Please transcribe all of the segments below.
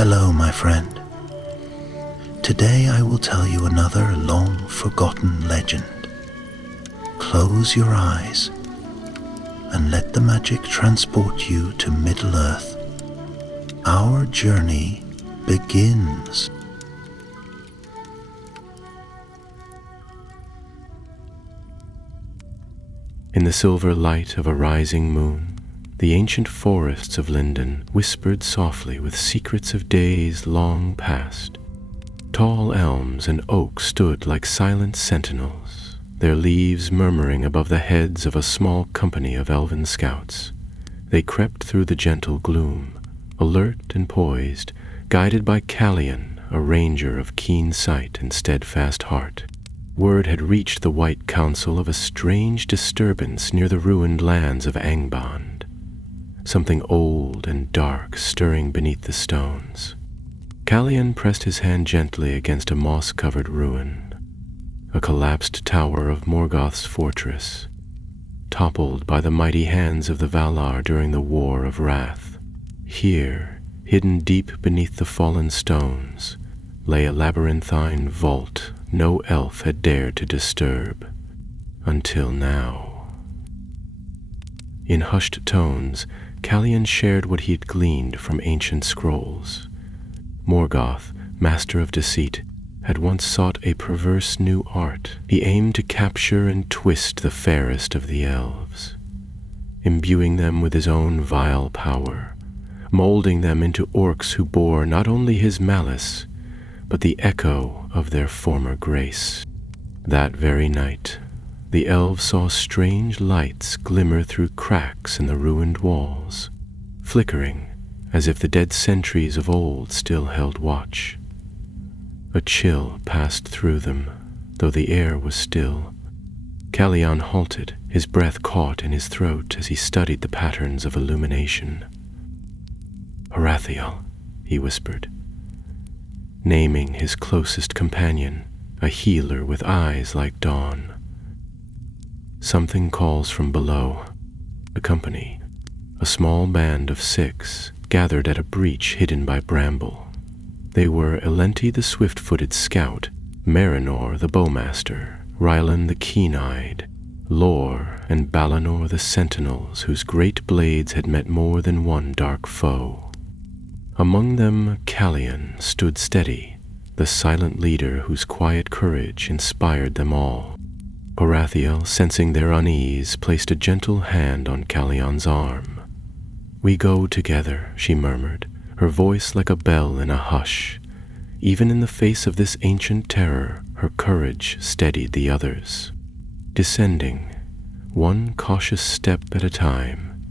Hello, my friend. Today I will tell you another long-forgotten legend. Close your eyes and let the magic transport you to Middle-earth. Our journey begins. In the silver light of a rising moon, the ancient forests of Linden whispered softly with secrets of days long past. Tall elms and oaks stood like silent sentinels, their leaves murmuring above the heads of a small company of elven scouts. They crept through the gentle gloom, alert and poised, guided by Callian, a ranger of keen sight and steadfast heart. Word had reached the White Council of a strange disturbance near the ruined lands of Angband. Something old and dark stirring beneath the stones. Callian pressed his hand gently against a moss-covered ruin, a collapsed tower of Morgoth's fortress, toppled by the mighty hands of the Valar during the War of Wrath. Here, hidden deep beneath the fallen stones, lay a labyrinthine vault no elf had dared to disturb, until now. In hushed tones, Callian shared what he had gleaned from ancient scrolls. Morgoth, master of deceit, had once sought a perverse new art. He aimed to capture and twist the fairest of the elves, imbuing them with his own vile power, molding them into orcs who bore not only his malice, but the echo of their former grace. That very night, the elves saw strange lights glimmer through cracks in the ruined walls, flickering as if the dead sentries of old still held watch. A chill passed through them, though the air was still. Callian halted, his breath caught in his throat as he studied the patterns of illumination. "Horathiel," he whispered, naming his closest companion, a healer with eyes like dawn. Something calls from below. The company, a small band of 6, gathered at a breach hidden by bramble. They were Elenti the swift-footed scout, Marinor the bowmaster, Rylan the keen-eyed, Lor and Balinor the sentinels whose great blades had met more than one dark foe. Among them Callian stood steady, the silent leader whose quiet courage inspired them all. Horathiel, sensing their unease, placed a gentle hand on Callian's arm. "We go together," she murmured, her voice like a bell in a hush. Even in the face of this ancient terror, her courage steadied the others. Descending, one cautious step at a time,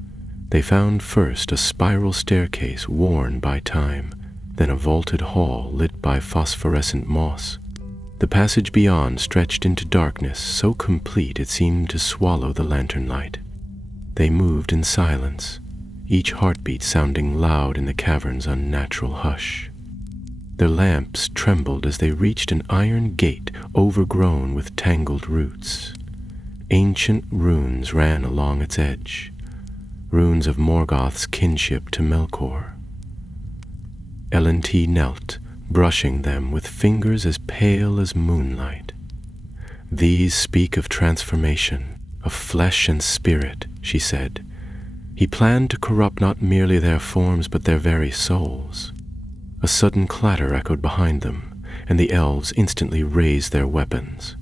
they found first a spiral staircase worn by time, then a vaulted hall lit by phosphorescent moss. The passage beyond stretched into darkness so complete it seemed to swallow the lantern light. They moved in silence, each heartbeat sounding loud in the cavern's unnatural hush. Their lamps trembled as they reached an iron gate overgrown with tangled roots. Ancient runes ran along its edge, runes of Morgoth's kinship to Melkor. Elenti knelt, brushing them with fingers as pale as moonlight. "These speak of transformation, of flesh and spirit," she said. "He planned to corrupt not merely their forms but their very souls." A sudden clatter echoed behind them, and the elves instantly raised their weapons.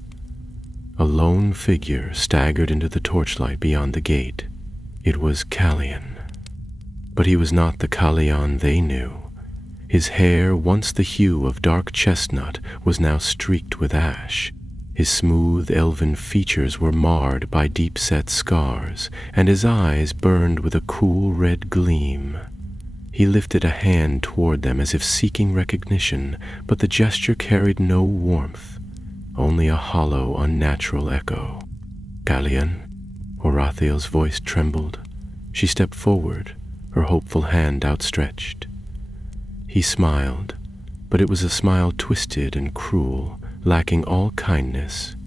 A lone figure staggered into the torchlight beyond the gate. It was Callian. But he was not the Callian they knew. His hair, once the hue of dark chestnut, was now streaked with ash. His smooth elven features were marred by deep-set scars, and his eyes burned with a cool red gleam. He lifted a hand toward them as if seeking recognition, but the gesture carried no warmth, only a hollow, unnatural echo. "Callian?" Horathiel's voice trembled. She stepped forward, her hopeful hand outstretched. He smiled, but it was a smile twisted and cruel, lacking all kindness.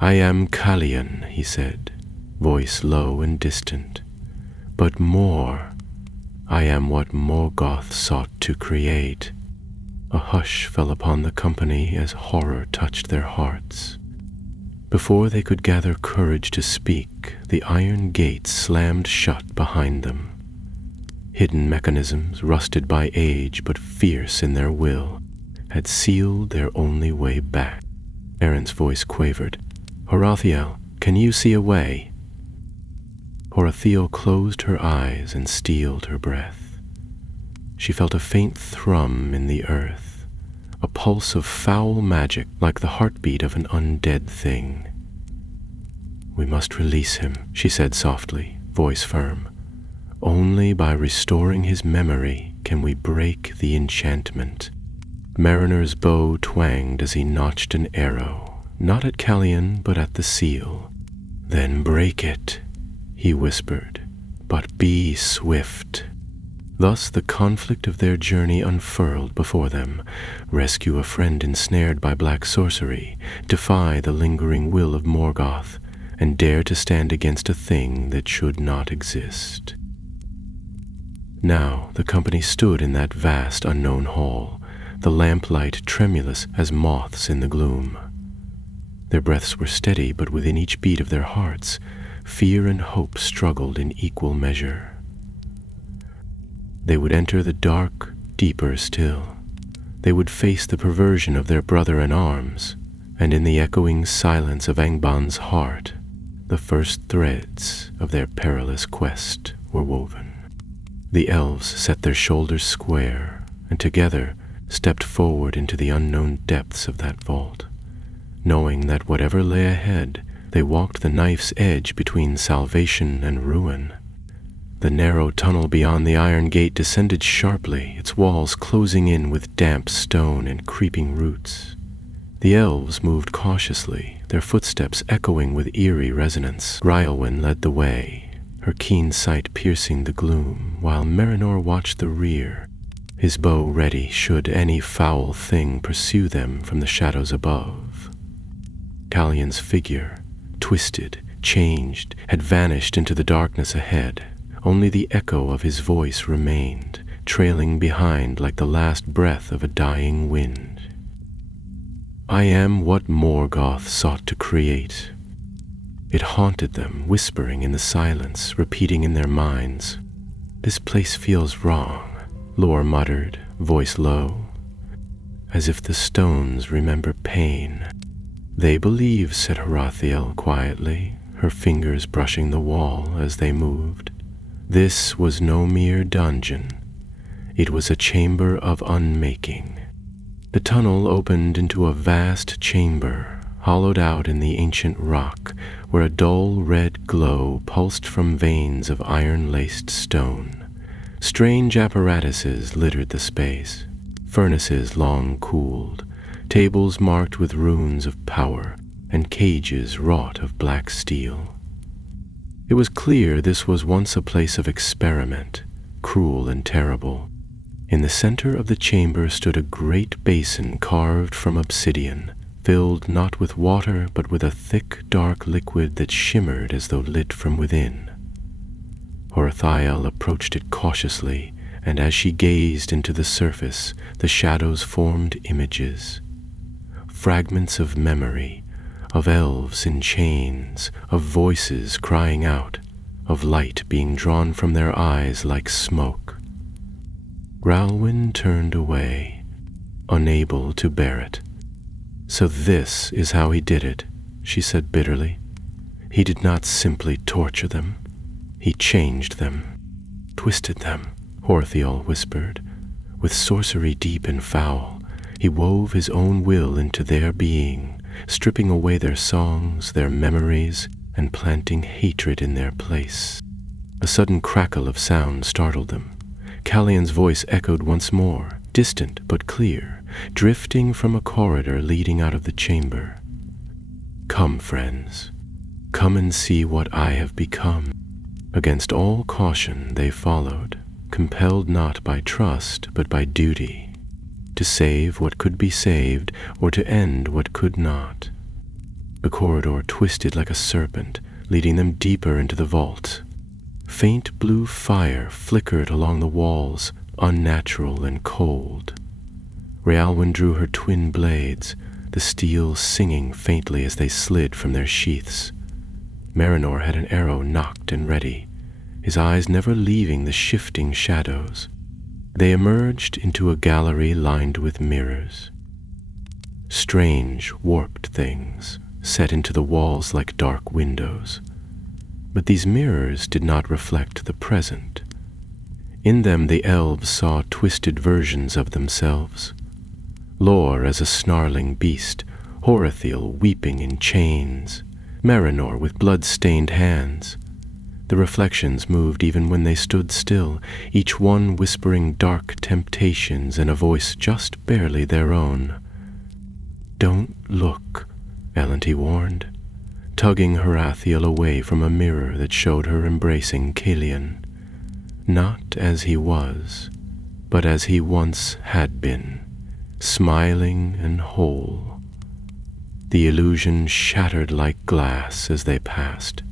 "I am Callian," he said, voice low and distant. "But more, I am what Morgoth sought to create. A hush fell upon the company as horror touched their hearts. Before they could gather courage to speak, the iron gates slammed shut behind them. Hidden mechanisms, rusted by age but fierce in their will, had sealed their only way back. Erin's voice quavered. "Horathiel, can you see a way?" Horathiel closed her eyes and steeled her breath. She felt a faint thrum in the earth, a pulse of foul magic like the heartbeat of an undead thing. "We must release him," she said softly, voice firm. "Only by restoring his memory can we break the enchantment." Mariner's bow twanged as he notched an arrow, not at Callian but at the seal. "Then break it," he whispered, "but be swift." Thus the conflict of their journey unfurled before them. Rescue a friend ensnared by black sorcery, defy the lingering will of Morgoth, and dare to stand against a thing that should not exist. Now the company stood in that vast unknown hall, the lamplight tremulous as moths in the gloom. Their breaths were steady, but within each beat of their hearts, fear and hope struggled in equal measure. They would enter the dark deeper still. They would face the perversion of their brother in arms, and in the echoing silence of Angban's heart, the first threads of their perilous quest were woven. The elves set their shoulders square, and together stepped forward into the unknown depths of that vault, knowing that whatever lay ahead, they walked the knife's edge between salvation and ruin. The narrow tunnel beyond the iron gate descended sharply, its walls closing in with damp stone and creeping roots. The elves moved cautiously, their footsteps echoing with eerie resonance. Rylwyn led the way, her keen sight piercing the gloom, while Marinor watched the rear, his bow ready should any foul thing pursue them from the shadows above. Callian's figure, twisted, changed, had vanished into the darkness ahead. Only the echo of his voice remained, trailing behind like the last breath of a dying wind. I am what Morgoth sought to create. It haunted them, whispering in the silence, repeating in their minds. This place feels wrong, Lore muttered, voice low, as if the stones remember pain. They believe, said Horathiel quietly, her fingers brushing the wall as they moved. This was no mere dungeon. It was a chamber of unmaking. The tunnel opened into a vast chamber, hollowed out in the ancient rock, where a dull red glow pulsed from veins of iron-laced stone. Strange apparatuses littered the space, furnaces long cooled, tables marked with runes of power, and cages wrought of black steel. It was clear this was once a place of experiment, cruel and terrible. In the center of the chamber stood a great basin carved from obsidian, filled not with water but with a thick, dark liquid that shimmered as though lit from within. Horathiel approached it cautiously, and as she gazed into the surface, the shadows formed images. Fragments of memory, of elves in chains, of voices crying out, of light being drawn from their eyes like smoke. Rylwyn turned away, unable to bear it. So this is how he did it, she said bitterly. He did not simply torture them. He changed them, twisted them, Horathiel whispered. With sorcery deep and foul, he wove his own will into their being, stripping away their songs, their memories, and planting hatred in their place. A sudden crackle of sound startled them. Callian's voice echoed once more, distant but clear, drifting from a corridor leading out of the chamber. Come, friends. Come and see what I have become. Against all caution they followed, compelled not by trust but by duty, to save what could be saved or to end what could not. The corridor twisted like a serpent, leading them deeper into the vault. Faint blue fire flickered along the walls, unnatural and cold. Realwyn drew her twin blades, the steel singing faintly as they slid from their sheaths. Marinor had an arrow nocked and ready, his eyes never leaving the shifting shadows. They emerged into a gallery lined with mirrors. Strange, warped things set into the walls like dark windows. But these mirrors did not reflect the present. In them the elves saw twisted versions of themselves. Lor as a snarling beast, Horathiel weeping in chains, Marinor with blood-stained hands. The reflections moved even when they stood still, each one whispering dark temptations in a voice just barely their own. "Don't look," Elendil warned, tugging Horathiel away from a mirror that showed her embracing Calion. Not as he was, but as he once had been, smiling and whole. The illusion shattered like glass as they passed.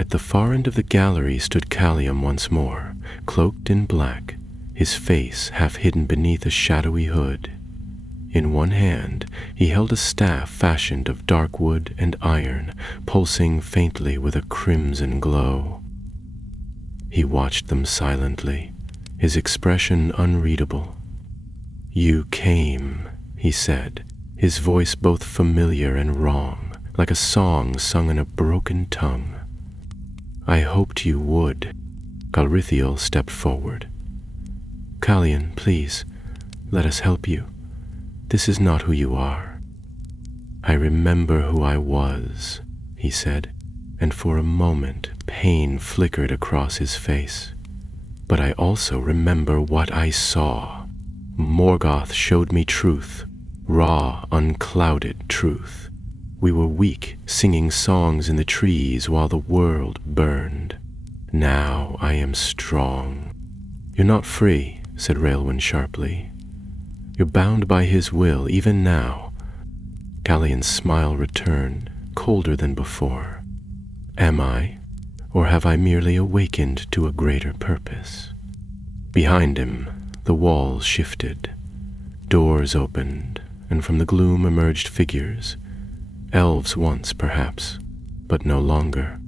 At the far end of the gallery stood Calion once more, cloaked in black, his face half hidden beneath a shadowy hood. In one hand he held a staff fashioned of dark wood and iron, pulsing faintly with a crimson glow. He watched them silently, his expression unreadable. "You came," he said, his voice both familiar and wrong, like a song sung in a broken tongue. "I hoped you would." Galrithiel stepped forward. "Calion, please, let us help you. This is not who you are." "I remember who I was," he said, and for a moment pain flickered across his face. "But I also remember what I saw. Morgoth showed me truth, raw, unclouded truth. We were weak, singing songs in the trees while the world burned. Now I am strong." "You're not free," said Raelwyn sharply. "You're bound by his will, even now." Calion's smile returned, colder than before. "Am I? Or have I merely awakened to a greater purpose?" Behind him, the walls shifted. Doors opened, and from the gloom emerged figures. Elves once, perhaps, but no longer.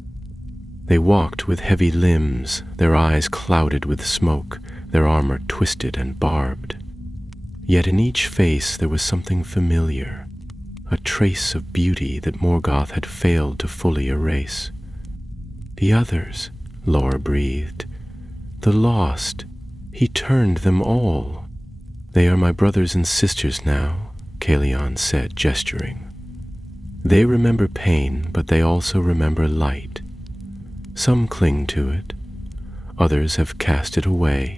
They walked with heavy limbs, their eyes clouded with smoke, their armor twisted and barbed. Yet in each face there was something familiar, a trace of beauty that Morgoth had failed to fully erase. "The others," Lor breathed. "The lost. He turned them all." "They are my brothers and sisters now," Calion said, gesturing. "They remember pain, but they also remember light. Some cling to it. Others have cast it away,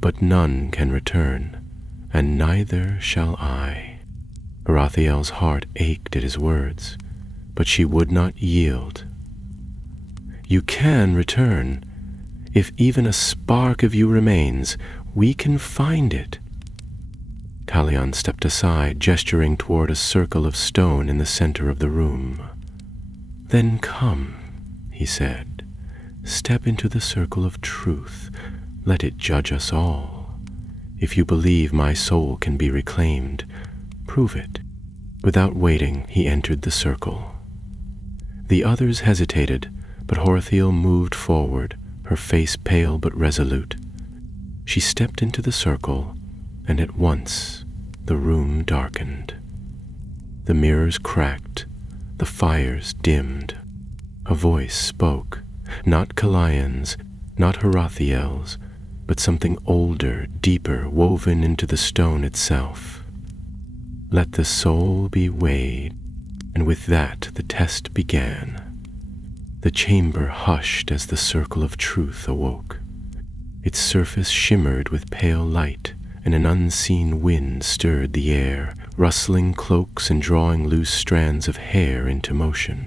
but none can return, and neither shall I." Horathiel's heart ached at his words, but she would not yield. "You can return. If even a spark of you remains, we can find it." Calion stepped aside, gesturing toward a circle of stone in the center of the room. "Then come," he said. "Step into the circle of truth. Let it judge us all. If you believe my soul can be reclaimed, prove it." Without waiting, he entered the circle. The others hesitated, but Horathiel moved forward, her face pale but resolute. She stepped into the circle, and at once the room darkened. The mirrors cracked, the fires dimmed. A voice spoke, not Calion's, not Horathiel's, but something older, deeper, woven into the stone itself. "Let the soul be weighed," and with that the test began. The chamber hushed as the circle of truth awoke. Its surface shimmered with pale light, and an unseen wind stirred the air, rustling cloaks and drawing loose strands of hair into motion.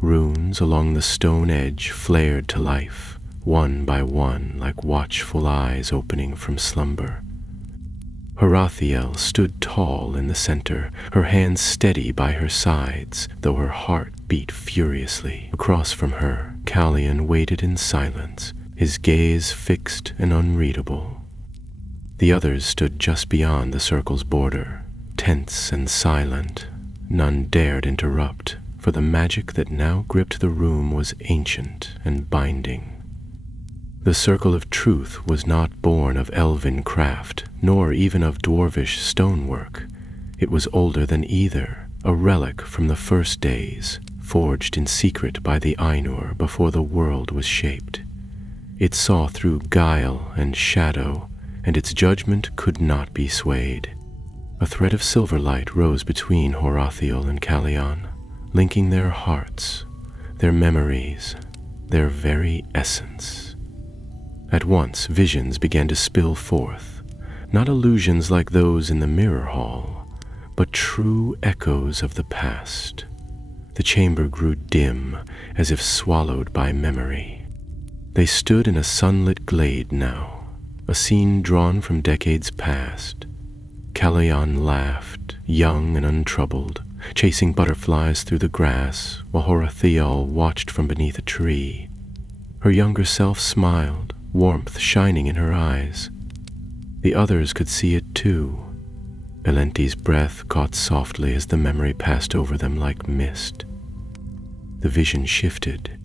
Runes along the stone edge flared to life, one by one like watchful eyes opening from slumber. Horathiel stood tall in the center, her hands steady by her sides, though her heart beat furiously. Across from her, Calian waited in silence, his gaze fixed and unreadable. The others stood just beyond the circle's border, tense and silent. None dared interrupt, for the magic that now gripped the room was ancient and binding. The circle of truth was not born of elven craft, nor even of dwarvish stonework. It was older than either, a relic from the first days, forged in secret by the Ainur before the world was shaped. It saw through guile and shadow, and its judgment could not be swayed. A thread of silver light rose between Horathiel and Calian, linking their hearts, their memories, their very essence. At once visions began to spill forth, not illusions like those in the mirror hall, but true echoes of the past. The chamber grew dim, as if swallowed by memory. They stood in a sunlit glade now, a scene drawn from decades past. Calian laughed, young and untroubled, chasing butterflies through the grass, while Horathiel watched from beneath a tree. Her younger self smiled, warmth shining in her eyes. The others could see it too. Elenti's breath caught softly as the memory passed over them like mist. The vision shifted.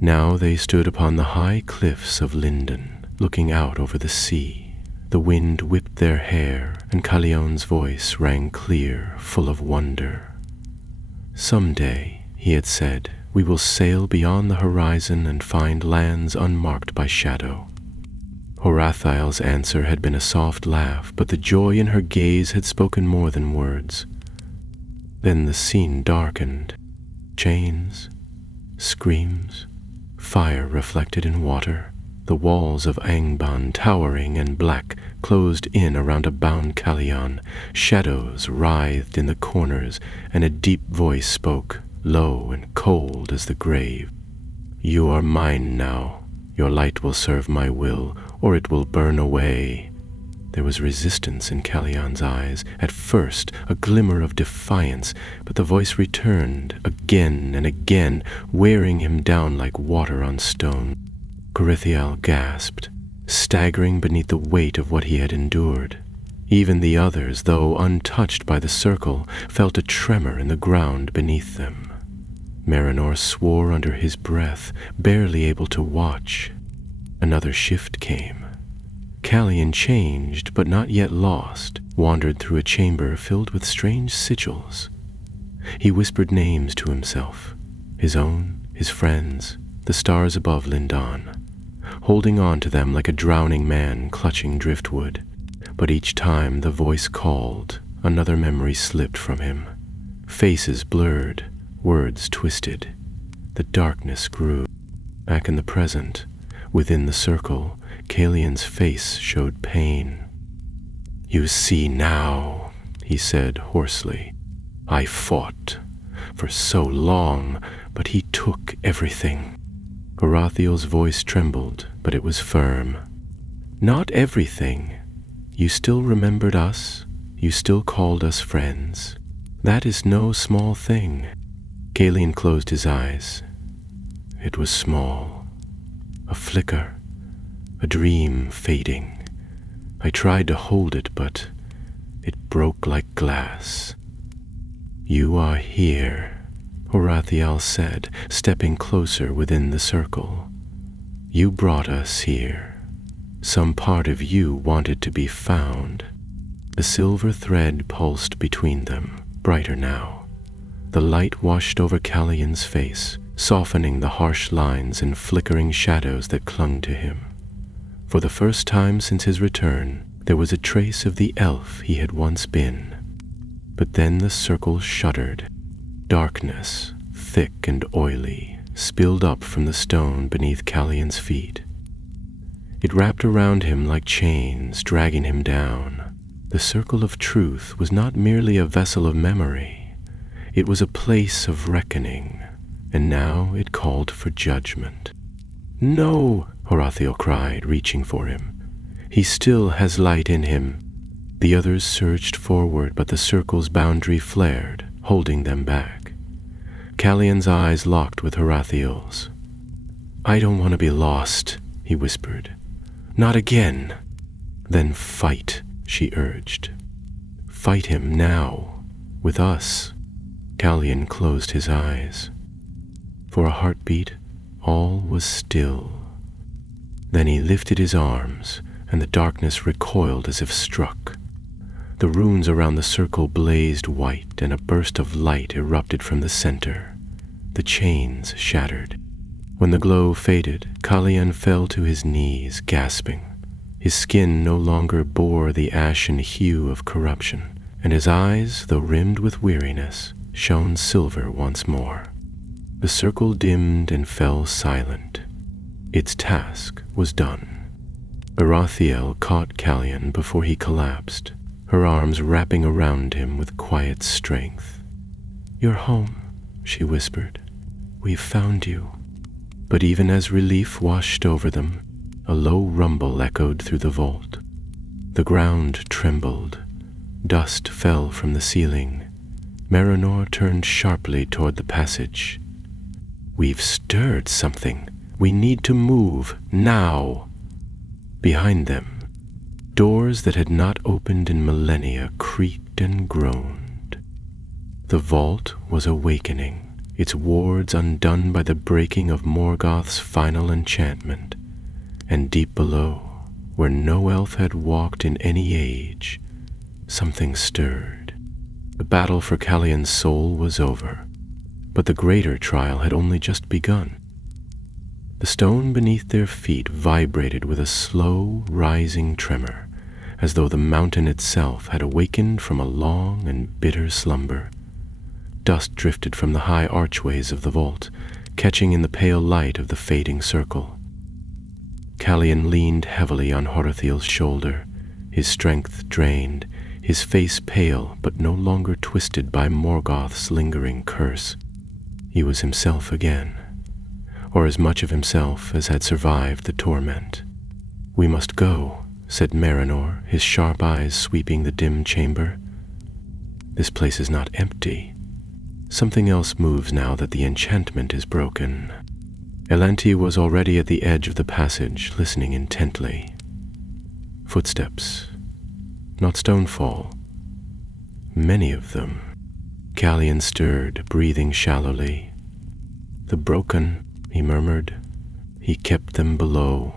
Now they stood upon the high cliffs of Lindon, looking out over the sea. The wind whipped their hair, and Calion's voice rang clear, full of wonder. "Someday," he had said, "we will sail beyond the horizon and find lands unmarked by shadow." Horathiel's answer had been a soft laugh, but the joy in her gaze had spoken more than words. Then the scene darkened. Chains, screams, fire reflected in water. The walls of Angband, towering and black, closed in around a bound Calian. Shadows writhed in the corners, and a deep voice spoke, low and cold as the grave. "You are mine now. Your light will serve my will, or it will burn away." There was resistance in Calian's eyes, at first a glimmer of defiance, but the voice returned again and again, wearing him down like water on stone. Horathiel gasped, staggering beneath the weight of what he had endured. Even the others, though untouched by the circle, felt a tremor in the ground beneath them. Marinor swore under his breath, barely able to watch. Another shift came. Calian changed, but not yet lost, wandered through a chamber filled with strange sigils. He whispered names to himself, his own, his friends, the stars above Lindon, holding on to them like a drowning man clutching driftwood. But each time the voice called, another memory slipped from him. Faces blurred, words twisted. The darkness grew. Back in the present, within the circle, Calian's face showed pain. "You see now," he said hoarsely. "I fought for so long, but he took everything." Horathiel's voice trembled, but it was firm. "Not everything. You still remembered us. You still called us friends. That is no small thing." Calian closed his eyes. It was small. A flicker. A dream fading. I tried to hold it, but it broke like glass. "You are here," Horathiel said, stepping closer within the circle. "You brought us here. Some part of you wanted to be found." The silver thread pulsed between them, brighter now. The light washed over Calian's face, softening the harsh lines and flickering shadows that clung to him. For the first time since his return, there was a trace of the elf he had once been. But then the circle shuddered. Darkness, thick and oily, spilled up from the stone beneath Calian's feet. It wrapped around him like chains, dragging him down. The circle of truth was not merely a vessel of memory. It was a place of reckoning, and now it called for judgment. "No!" Horathiel cried, reaching for him. "He still has light in him." The others surged forward, but the circle's boundary flared, holding them back. Calian's eyes locked with Horathiel's. "I don't want to be lost," he whispered. "Not again." "Then fight," she urged. "Fight him now, with us." Callion closed his eyes. For a heartbeat, all was still. Then he lifted his arms, and the darkness recoiled as if struck. The runes around the circle blazed white, and a burst of light erupted from the center. The chains shattered. When the glow faded, Callion fell to his knees, gasping. His skin no longer bore the ashen hue of corruption, and his eyes, though rimmed with weariness, shone silver once more. The circle dimmed and fell silent. Its task was done. Erathiel caught Callion before he collapsed, her arms wrapping around him with quiet strength. "You're home," she whispered. "We've found you." But even as relief washed over them, a low rumble echoed through the vault. The ground trembled. Dust fell from the ceiling. Marinor turned sharply toward the passage. "We've stirred something. We need to move, now." Behind them, doors that had not opened in millennia creaked and groaned. The vault was awakening, its wards undone by the breaking of Morgoth's final enchantment, and deep below, where no elf had walked in any age, something stirred. The battle for Callion's soul was over, but the greater trial had only just begun. The stone beneath their feet vibrated with a slow, rising tremor, as though the mountain itself had awakened from a long and bitter slumber. Dust drifted from the high archways of the vault, catching in the pale light of the fading circle. Callion leaned heavily on Horathiel's shoulder, his strength drained, his face pale but no longer twisted by Morgoth's lingering curse. He was himself again, or as much of himself as had survived the torment. "We must go," said Marinor, his sharp eyes sweeping the dim chamber. "This place is not empty. Something else moves now that the enchantment is broken." Elenti was already at the edge of the passage, listening intently. Footsteps. Not stonefall. Many of them. Callion stirred, breathing shallowly. "The broken," he murmured. "He kept them below.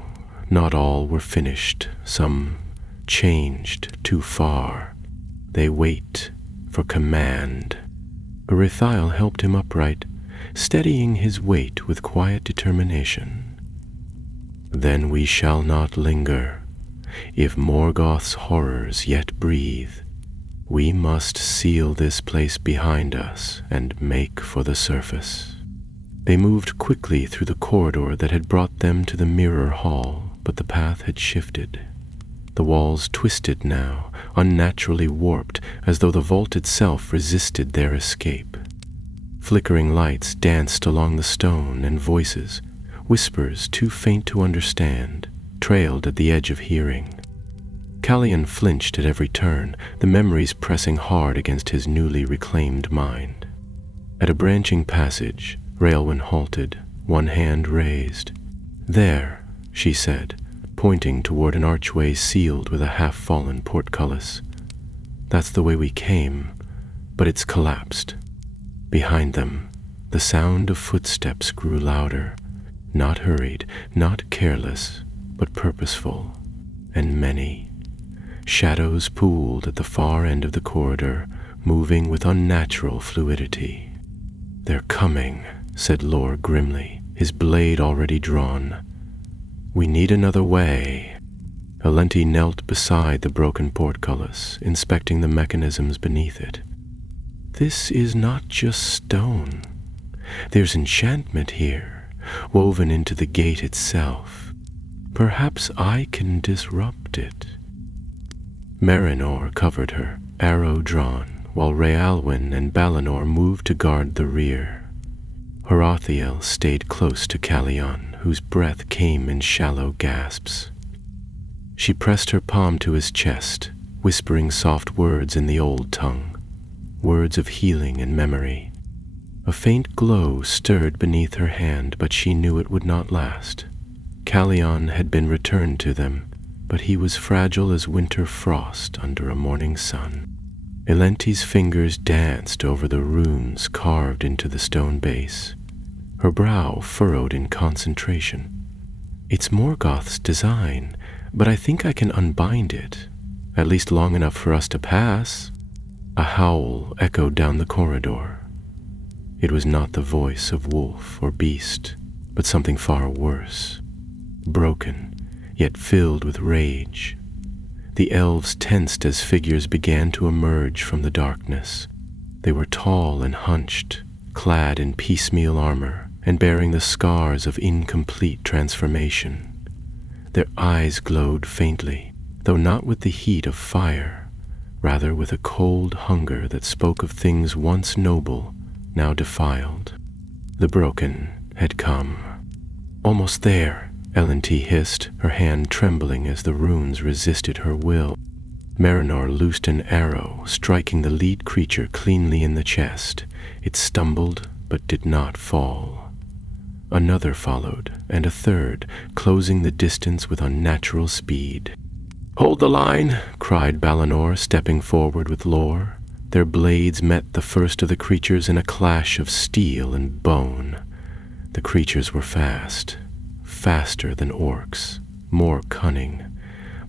Not all were finished. Some changed too far. They wait for command." Erathiel helped him upright, steadying his weight with quiet determination. "Then we shall not linger. If Morgoth's horrors yet breathe, we must seal this place behind us and make for the surface." They moved quickly through the corridor that had brought them to the mirror hall, but the path had shifted. The walls twisted now, unnaturally warped, as though the vault itself resisted their escape. Flickering lights danced along the stone, and voices, whispers too faint to understand, trailed at the edge of hearing. Callion flinched at every turn, the memories pressing hard against his newly reclaimed mind. At a branching passage, Raelwyn halted, one hand raised. "There," she said, pointing toward an archway sealed with a half-fallen portcullis. "That's the way we came, but it's collapsed." Behind them, the sound of footsteps grew louder, not hurried, not careless, but purposeful, and many. Shadows pooled at the far end of the corridor, moving with unnatural fluidity. "They're coming," said Lore grimly, his blade already drawn. "We need another way." Elenti knelt beside the broken portcullis, inspecting the mechanisms beneath it. "This is not just stone. There's enchantment here, woven into the gate itself. Perhaps I can disrupt it." Marinor covered her, arrow drawn, while Raelwyn and Balinor moved to guard the rear. Horathiel stayed close to Callion, whose breath came in shallow gasps. She pressed her palm to his chest, whispering soft words in the old tongue, words of healing and memory. A faint glow stirred beneath her hand, but she knew it would not last. Calion had been returned to them, but he was fragile as winter frost under a morning sun. Elenti's fingers danced over the runes carved into the stone base, her brow furrowed in concentration. "It's Morgoth's design, but I think I can unbind it, at least long enough for us to pass." A howl echoed down the corridor. It was not the voice of wolf or beast, but something far worse, broken, yet filled with rage. The elves tensed as figures began to emerge from the darkness. They were tall and hunched, clad in piecemeal armor, and bearing the scars of incomplete transformation. Their eyes glowed faintly, though not with the heat of fire, rather with a cold hunger that spoke of things once noble, now defiled. The broken had come. "Almost there," Elenti hissed, her hand trembling as the runes resisted her will. Marinor loosed an arrow, striking the lead creature cleanly in the chest. It stumbled, but did not fall. Another followed, and a third, closing the distance with unnatural speed. "Hold the line!" cried Balinor, stepping forward with Lore. Their blades met the first of the creatures in a clash of steel and bone. The creatures were fast, faster than orcs, more cunning,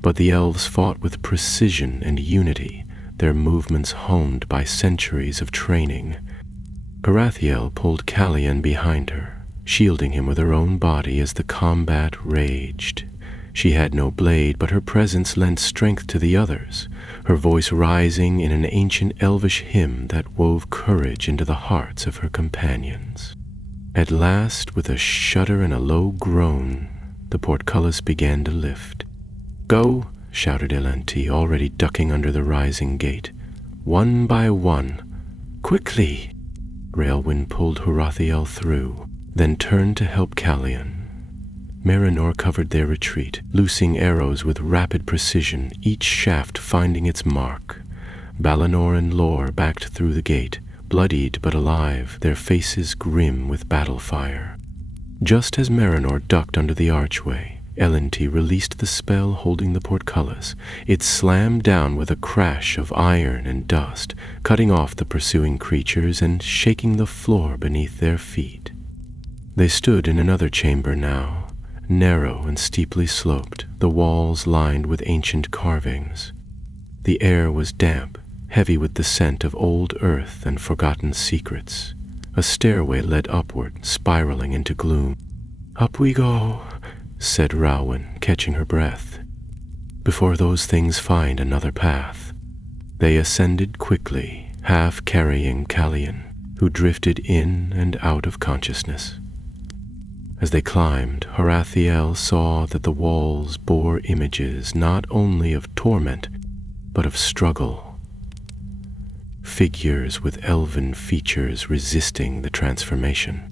but the elves fought with precision and unity, their movements honed by centuries of training. Carathiel pulled Calion behind her, shielding him with her own body as the combat raged. She had no blade, but her presence lent strength to the others, her voice rising in an ancient elvish hymn that wove courage into the hearts of her companions. At last, with a shudder and a low groan, the portcullis began to lift. "Go!" shouted Elenti, already ducking under the rising gate. "One by one. Quickly!" Raelwyn pulled Horathiel through, then turned to help Calion. Marinor covered their retreat, loosing arrows with rapid precision, each shaft finding its mark. Balinor and Lore backed through the gate, bloodied but alive, their faces grim with battle fire. Just as Marinor ducked under the archway, Elenti released the spell holding the portcullis. It slammed down with a crash of iron and dust, cutting off the pursuing creatures and shaking the floor beneath their feet. They stood in another chamber now, narrow and steeply sloped, the walls lined with ancient carvings. The air was damp, heavy with the scent of old earth and forgotten secrets. A stairway led upward, spiraling into gloom. "Up we go," said Rowan, catching her breath. "Before those things find another path." They ascended quickly, half carrying Calion, who drifted in and out of consciousness. As they climbed, Horathiel saw that the walls bore images not only of torment, but of struggle. Figures with elven features resisting the transformation,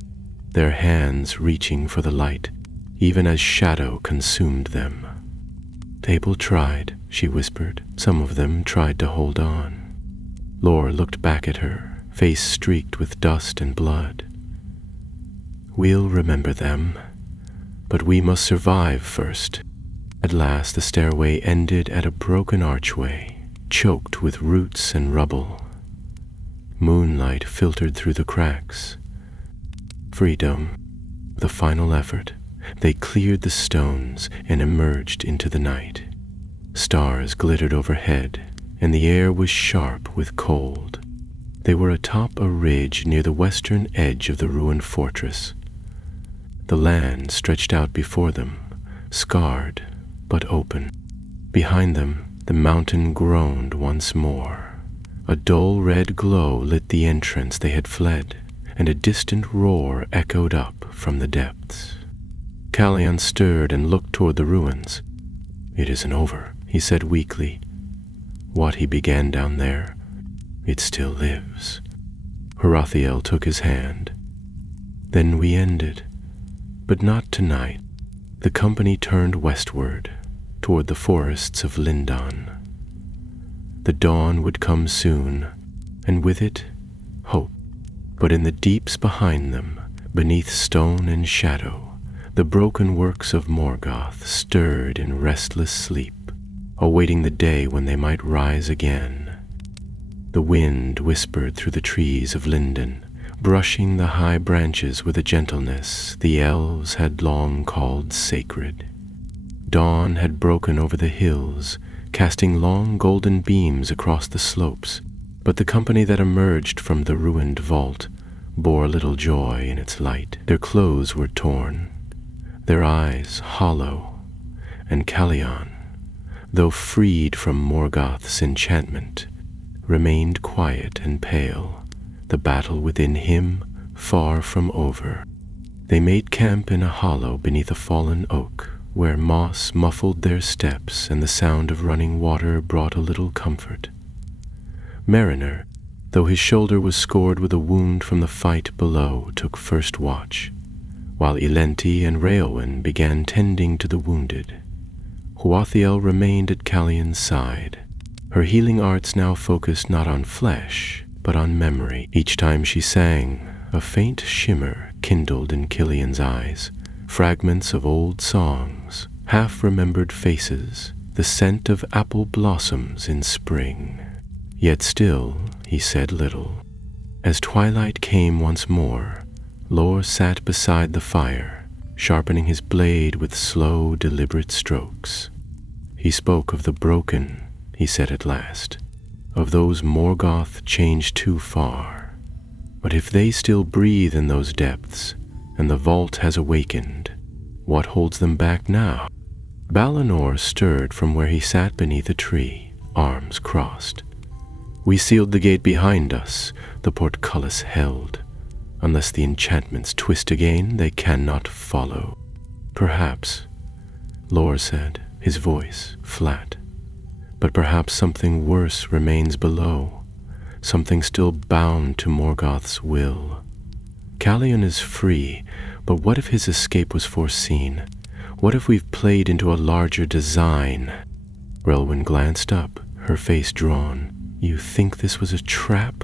their hands reaching for the light, even as shadow consumed them. "Abel tried," she whispered. "Some of them tried to hold on." Lore looked back at her, face streaked with dust and blood. "We'll remember them, but we must survive first." At last the stairway ended at a broken archway, choked with roots and rubble. Moonlight filtered through the cracks. Freedom. With a final effort, they cleared the stones and emerged into the night. Stars glittered overhead, and the air was sharp with cold. They were atop a ridge near the western edge of the ruined fortress. The land stretched out before them, scarred but open. Behind them, the mountain groaned once more. A dull red glow lit the entrance they had fled, and a distant roar echoed up from the depths. Calion stirred and looked toward the ruins. "It isn't over," he said weakly. "What he began down there, it still lives." Horathiel took his hand. "Then we ended, but not tonight." The company turned westward, toward the forests of Lindon. The dawn would come soon, and with it, hope. But in the deeps behind them, beneath stone and shadow, the broken works of Morgoth stirred in restless sleep, awaiting the day when they might rise again. The wind whispered through the trees of linden, brushing the high branches with a gentleness the elves had long called sacred. Dawn had broken over the hills, casting long golden beams across the slopes, but the company that emerged from the ruined vault bore little joy in its light. Their clothes were torn, their eyes hollow, and Calion, though freed from Morgoth's enchantment, remained quiet and pale, the battle within him far from over. They made camp in a hollow beneath a fallen oak, where moss muffled their steps and the sound of running water brought a little comfort. Mariner, though his shoulder was scored with a wound from the fight below, took first watch, while Elenti and Raelwyn began tending to the wounded. Huathiel remained at Calion's side, her healing arts now focused not on flesh, but on memory. Each time she sang, a faint shimmer kindled in Killian's eyes, fragments of old songs, half-remembered faces, the scent of apple blossoms in spring. Yet still he said little. As twilight came once more, Lor sat beside the fire, sharpening his blade with slow, deliberate strokes. He spoke of the broken, he said at last, of those Morgoth changed too far. But if they still breathe in those depths, and the vault has awakened, what holds them back now? Balinor stirred from where he sat beneath a tree, arms crossed. We sealed the gate behind us, the portcullis held. Unless the enchantments twist again, they cannot follow. Perhaps, Lor said, his voice flat. But perhaps something worse remains below, something still bound to Morgoth's will. Calion is free, but what if his escape was foreseen? What if we've played into a larger design? Raelwyn glanced up, her face drawn. You think this was a trap?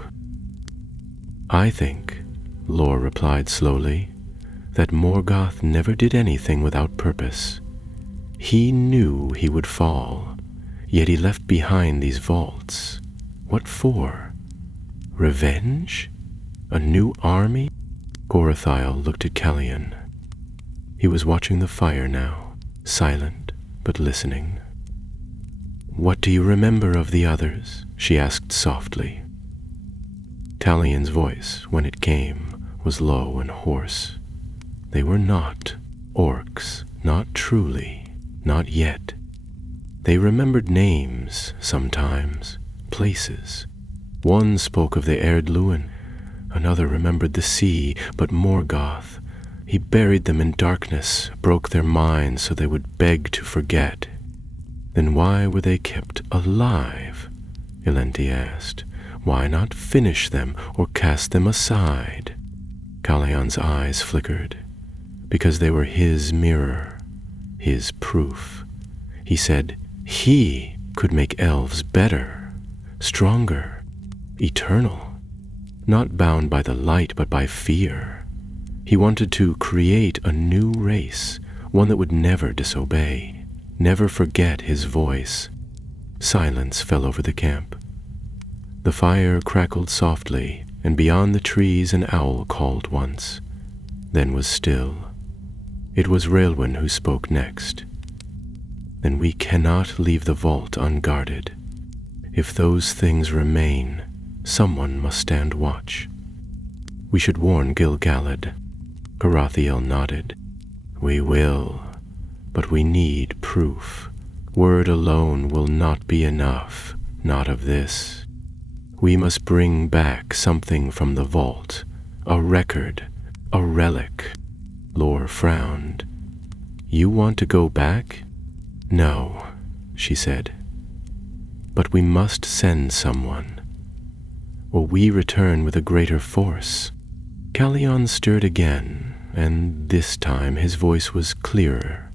I think, Lor replied slowly, that Morgoth never did anything without purpose. He knew he would fall, yet he left behind these vaults. What for? Revenge? A new army? Gorathiel looked at Calion. He was watching the fire now, silent but listening. What do you remember of the others? She asked softly. Talion's voice, when it came, was low and hoarse. They were not orcs, not truly, not yet. They remembered names sometimes, places. One spoke of the Erd Luin, another remembered the sea, but Morgoth, he buried them in darkness, broke their minds so they would beg to forget. Then why were they kept alive? Elenti asked. Why not finish them or cast them aside? Calion's eyes flickered. Because they were his mirror, his proof. He said he could make elves better, stronger, eternal, not bound by the light but by fear. He wanted to create a new race, one that would never disobey, never forget his voice. Silence fell over the camp. The fire crackled softly, and beyond the trees an owl called once, then was still. It was Raelwyn who spoke next. Then we cannot leave the vault unguarded. If those things remain, someone must stand watch. We should warn Gil-galad. Gorathiel nodded. We will, but we need proof. Word alone will not be enough, not of this. We must bring back something from the vault, a record, a relic. Lor frowned. You want to go back? No, she said. But we must send someone, or we return with a greater force. Calion stirred again, and this time his voice was clearer.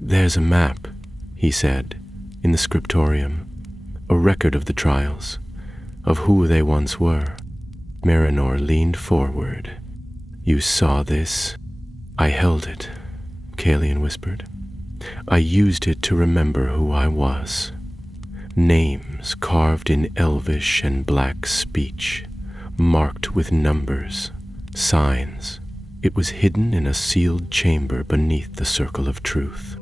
There's a map, he said, in the scriptorium, a record of the trials, of who they once were. Marinor leaned forward. "You saw this?" "I held it," Calian whispered. "I used it to remember who I was. Names carved in Elvish and black speech, marked with numbers, signs. It was hidden in a sealed chamber beneath the circle of truth."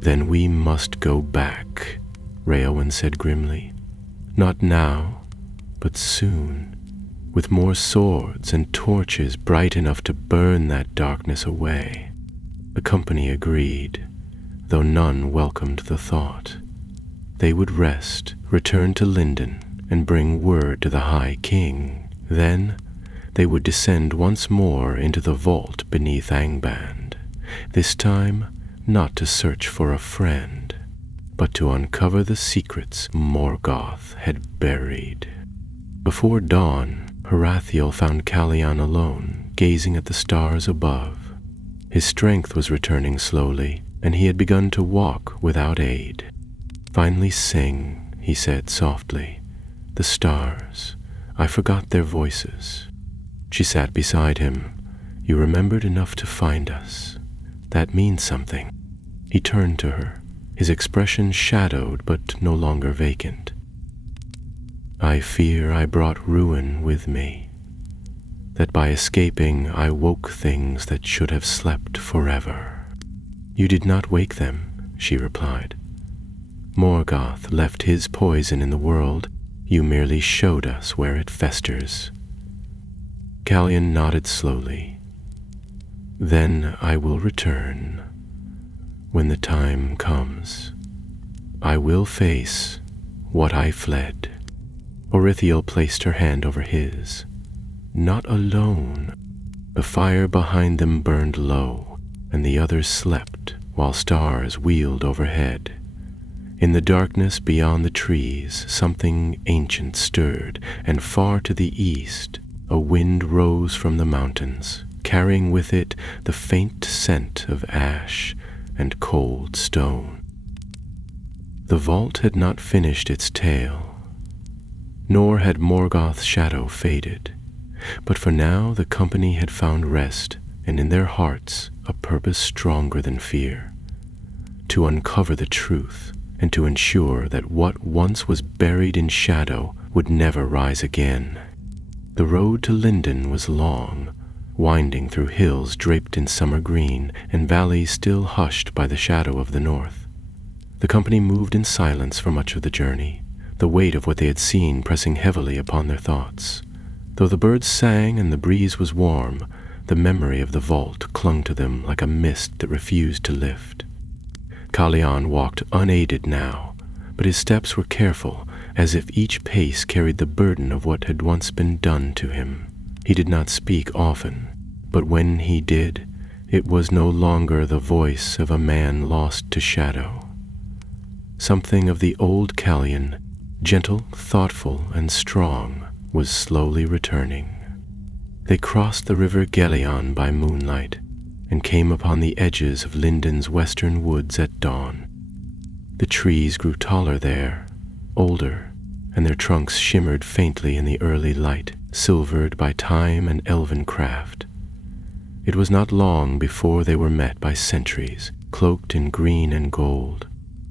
"Then we must go back," Reowen said grimly. "Not now, but soon, with more swords and torches bright enough to burn that darkness away." The company agreed, though none welcomed the thought. They would rest, return to Lindon, and bring word to the High King. Then they would descend once more into the vault beneath Angband, this time not to search for a friend, but to uncover the secrets Morgoth had buried. Before dawn, Horathiel found Calian alone, gazing at the stars above. His strength was returning slowly, and he had begun to walk without aid. "Finally sing," he said softly. "The stars. I forgot their voices." She sat beside him. "You remembered enough to find us. That means something." He turned to her, his expression shadowed but no longer vacant. "I fear I brought ruin with me, that by escaping I woke things that should have slept forever." "You did not wake them," she replied. "Morgoth left his poison in the world. You merely showed us where it festers." Calian nodded slowly. "Then I will return. When the time comes, I will face what I fled." Orithiel placed her hand over his. Not alone. The fire behind them burned low, and the others slept while stars wheeled overhead. In the darkness beyond the trees, something ancient stirred, and far to the east, a wind rose from the mountains, carrying with it the faint scent of ash and cold stone. The vault had not finished its tale, nor had Morgoth's shadow faded, but for now the company had found rest, and in their hearts a purpose stronger than fear: to uncover the truth, and to ensure that what once was buried in shadow would never rise again. The road to Lindon was long, winding through hills draped in summer green and valleys still hushed by the shadow of the north. The company moved in silence for much of the journey, the weight of what they had seen pressing heavily upon their thoughts. Though the birds sang and the breeze was warm, the memory of the vault clung to them like a mist that refused to lift. Calian walked unaided now, but his steps were careful, as if each pace carried the burden of what had once been done to him. He did not speak often, but when he did, it was no longer the voice of a man lost to shadow. Something of the old Calian, gentle, thoughtful, and strong, was slowly returning. They crossed the river Gelion by moonlight, and came upon the edges of Lindon's western woods at dawn. The trees grew taller there, older, and their trunks shimmered faintly in the early light, silvered by time and elven craft. It was not long before they were met by sentries, cloaked in green and gold,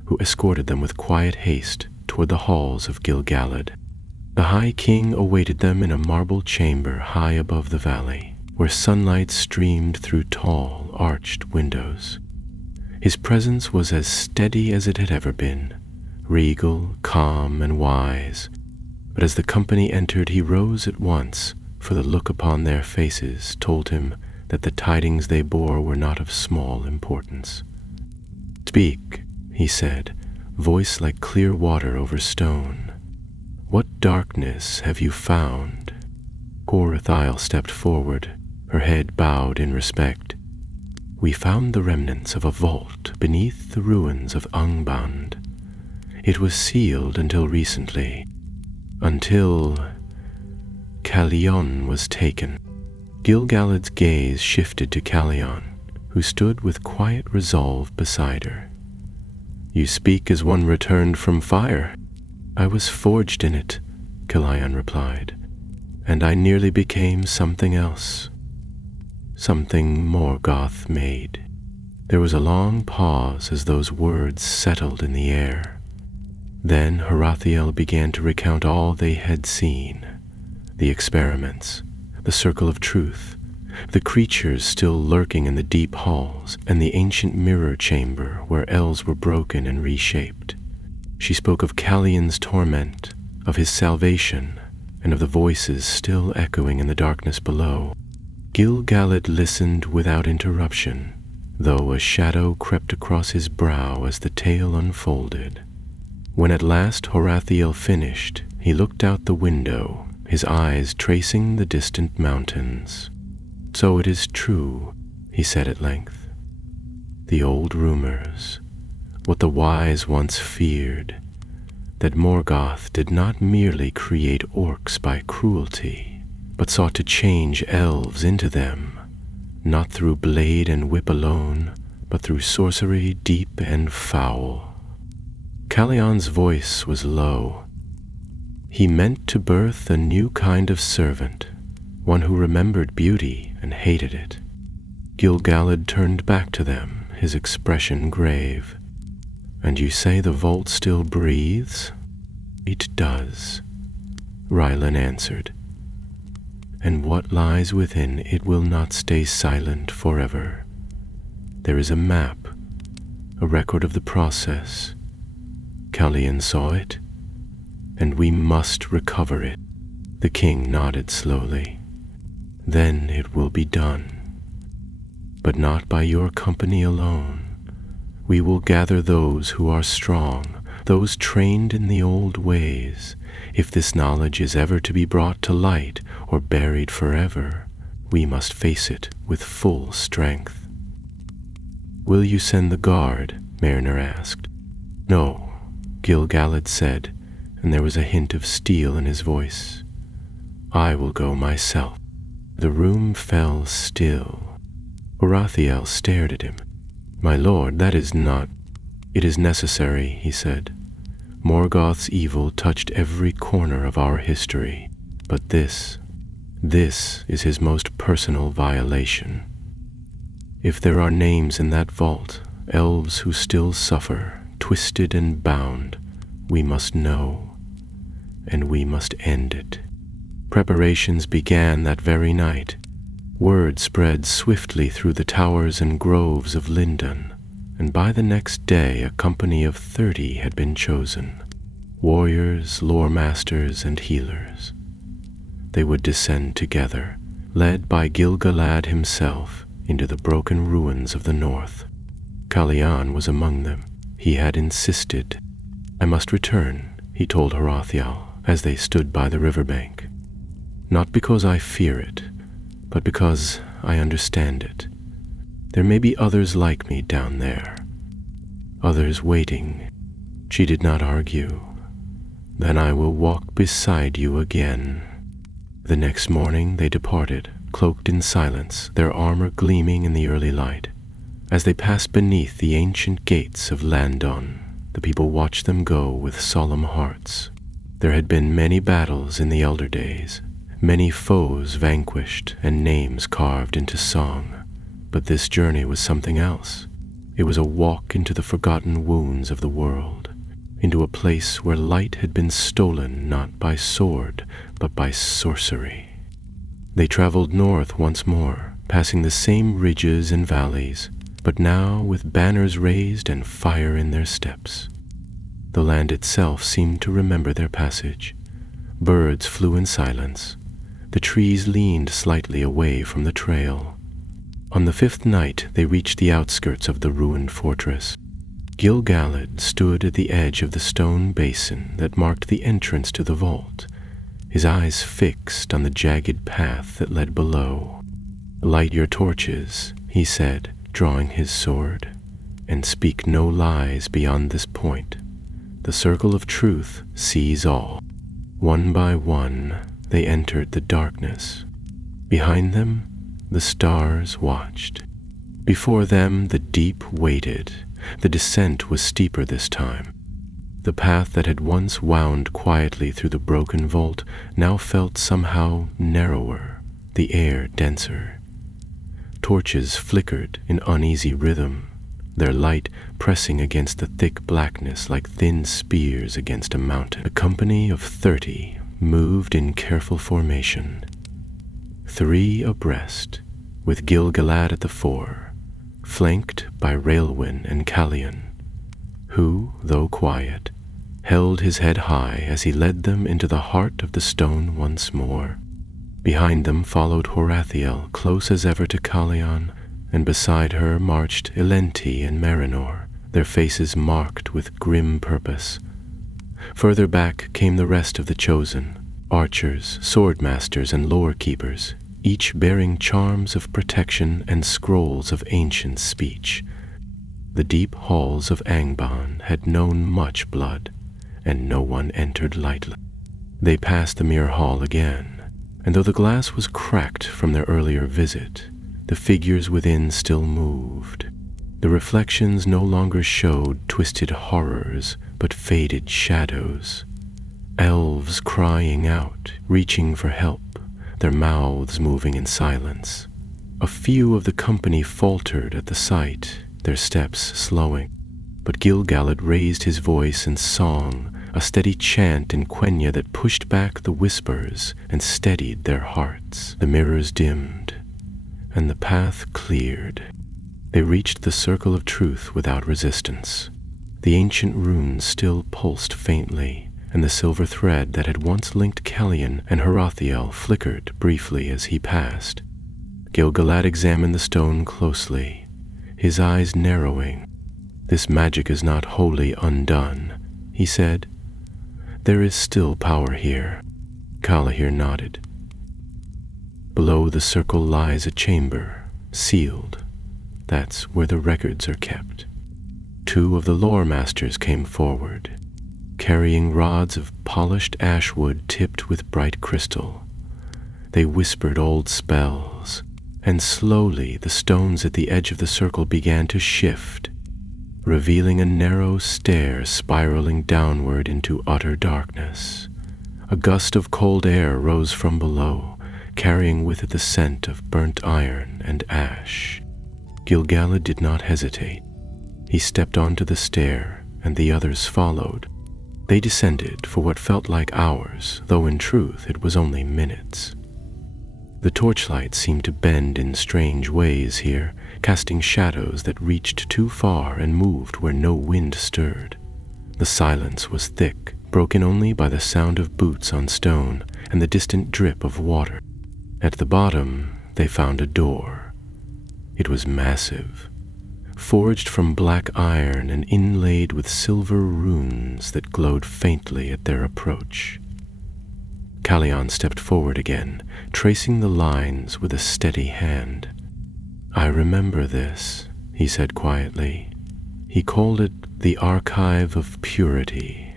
who escorted them with quiet haste toward the halls of Gil-galad. The High King awaited them in a marble chamber high above the valley, where sunlight streamed through tall, arched windows. His presence was as steady as it had ever been, regal, calm, and wise, but as the company entered he rose at once, for the look upon their faces told him that the tidings they bore were not of small importance. "Speak," he said, voice like clear water over stone. "What darkness have you found?" Horathiel stepped forward, her head bowed in respect. "We found the remnants of a vault beneath the ruins of Angband. It was sealed until recently, until Calion was taken." Gil-galad's gaze shifted to Calian, who stood with quiet resolve beside her. "You speak as one returned from fire." "I was forged in it," Calian replied. and I nearly became something else, something Morgoth made. There was a long pause as those words settled in the air. Then Horathiel began to recount all they had seen, the experiments, the circle of truth, the creatures still lurking in the deep halls, and the ancient mirror chamber where elves were broken and reshaped. She spoke of Callion's torment, of his salvation, and of the voices still echoing in the darkness below. Gil-galad listened without interruption, though a shadow crept across his brow as the tale unfolded. When at last Horathiel finished, he looked out the window, his eyes tracing the distant mountains. "So it is true," he said at length. "The old rumors, what the wise once feared, that Morgoth did not merely create orcs by cruelty, but sought to change elves into them, not through blade and whip alone, but through sorcery deep and foul." Callion's voice was low. He meant to birth a new kind of servant, one who remembered beauty and hated it. Gil-galad turned back to them, his expression grave. "And you say the vault still breathes?" "It does," Rylan answered. "And what lies within it will not stay silent forever. There is a map, a record of the process. Callion saw it, and we must recover it." The king nodded slowly. "Then it will be done. But not by your company alone. We will gather those who are strong, those trained in the old ways. If this knowledge is ever to be brought to light or buried forever, we must face it with full strength." "Will you send the guard?" Mariner asked. "No," Gil-galad said, and there was a hint of steel in his voice. "I will go myself." The room fell still. Horathiel stared at him. "My lord, that is not—" "It is necessary," he said. "Morgoth's evil touched every corner of our history, but this is his most personal violation. If there are names in that vault, elves who still suffer, twisted and bound, we must know, and we must end it." Preparations began that very night. Word spread swiftly through the towers and groves of Lindon, and by the next day a company of 30 had been chosen, warriors, lore masters, and healers. They would descend together, led by Gil-galad himself, into the broken ruins of the north. Callion was among them. He had insisted. "I must return," he told Horathiel as they stood by the riverbank. "Not because I fear it, but because I understand it. There may be others like me down there, others waiting." She did not argue. "Then I will walk beside you again." The next morning they departed, cloaked in silence, their armor gleaming in the early light. As they passed beneath the ancient gates of Landon, the people watched them go with solemn hearts. There had been many battles in the elder days, many foes vanquished and names carved into song, but this journey was something else. It was a walk into the forgotten wounds of the world, into a place where light had been stolen not by sword, but by sorcery. They traveled north once more, passing the same ridges and valleys, but now with banners raised and fire in their steps. The land itself seemed to remember their passage. Birds flew in silence. The trees leaned slightly away from the trail. On the 5th night they reached the outskirts of the ruined fortress. Gil-galad stood at the edge of the stone basin that marked the entrance to the vault, his eyes fixed on the jagged path that led below. "Light your torches," he said, drawing his sword, "and speak no lies beyond this point. The circle of truth sees all." One by one, they entered the darkness. Behind them, the stars watched. Before them, the deep waited. The descent was steeper this time. The path that had once wound quietly through the broken vault now felt somehow narrower, the air denser. Torches flickered in uneasy rhythm, their light pressing against the thick blackness like thin spears against a mountain. A company of 30 moved in careful formation, 3 abreast, with Gil-galad at the fore, flanked by Raelwyn and Calian, who, though quiet, held his head high as he led them into the heart of the stone once more. Behind them followed Horathiel, close as ever to Calian, and beside her marched Elenti and Marinor, their faces marked with grim purpose. Further back came the rest of the chosen, archers, swordmasters, and lore-keepers, each bearing charms of protection and scrolls of ancient speech. The deep halls of Angband had known much blood, and no one entered lightly. They passed the Mere Hall again, and though the glass was cracked from their earlier visit, the figures within still moved. The reflections no longer showed twisted horrors, but faded shadows. Elves crying out, reaching for help, their mouths moving in silence. A few of the company faltered at the sight, their steps slowing, but Gil-galad raised his voice in song, a steady chant in Quenya that pushed back the whispers and steadied their hearts. The mirrors dimmed, and the path cleared. They reached the circle of truth without resistance. The ancient runes still pulsed faintly, and the silver thread that had once linked Calian and Horathiel flickered briefly as he passed. Gil-galad examined the stone closely, his eyes narrowing. "This magic is not wholly undone," he said. "There is still power here." Calahir nodded. "Below the circle lies a chamber, sealed. That's where the records are kept." 2 of the lore masters came forward, carrying rods of polished ashwood tipped with bright crystal. They whispered old spells, and slowly the stones at the edge of the circle began to shift, revealing a narrow stair spiraling downward into utter darkness. A gust of cold air rose from below, carrying with it the scent of burnt iron and ash. Gil-galad did not hesitate. He stepped onto the stair, and the others followed. They descended for what felt like hours, though in truth it was only minutes. The torchlight seemed to bend in strange ways here, casting shadows that reached too far and moved where no wind stirred. The silence was thick, broken only by the sound of boots on stone and the distant drip of water. At the bottom, they found a door. It was massive, forged from black iron and inlaid with silver runes that glowed faintly at their approach. Calian stepped forward again, tracing the lines with a steady hand. "I remember this," he said quietly. He called it the Archive of Purity.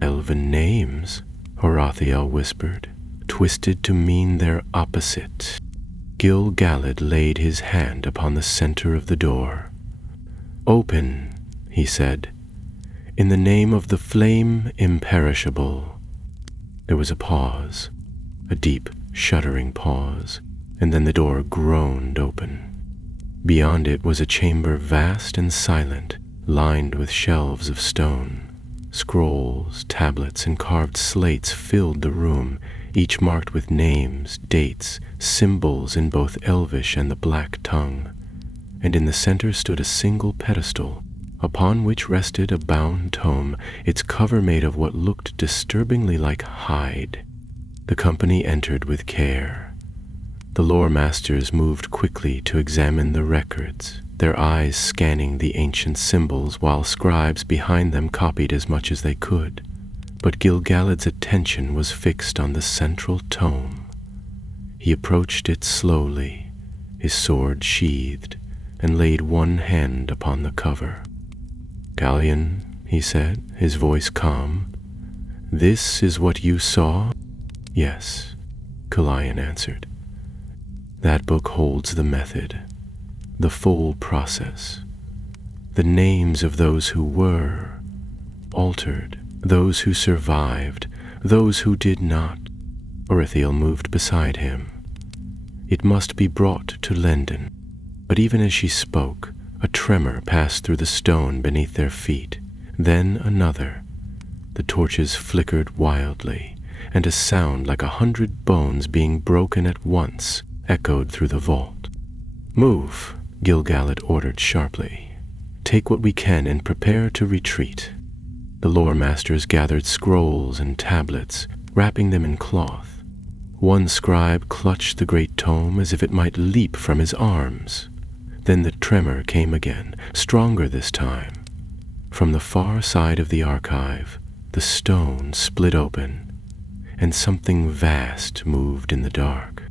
"Elven names," Horathiel whispered, "twisted to mean their opposite." Gil-galad laid his hand upon the center of the door. "Open," he said, "in the name of the flame imperishable." There was a pause, a deep, shuddering pause, and then the door groaned open. Beyond it was a chamber vast and silent, lined with shelves of stone. Scrolls, tablets, and carved slates filled the room, each marked with names, dates, symbols in both Elvish and the Black tongue. And in the center stood a single pedestal, upon which rested a bound tome, its cover made of what looked disturbingly like hide. The company entered with care. The lore masters moved quickly to examine the records, their eyes scanning the ancient symbols while scribes behind them copied as much as they could. But Gil-galad's attention was fixed on the central tome. He approached it slowly, his sword sheathed, and laid one hand upon the cover. "Calian," he said, his voice calm, "this is what you saw?" "Yes," Calian answered. "That book holds the method, the full process, the names of those who were, altered, those who survived, those who did not. Orithiel moved beside him. It must be brought to Lendon. But even as she spoke, a tremor passed through the stone beneath their feet, then another. The torches flickered wildly, and a sound like 100 bones being broken at once echoed through the vault. "Move," Gil-galad ordered sharply. "Take what we can and prepare to retreat." The lore masters gathered scrolls and tablets, wrapping them in cloth. One scribe clutched the great tome as if it might leap from his arms. Then the tremor came again, stronger this time. From the far side of the archive, the stone split open, and something vast moved in the dark.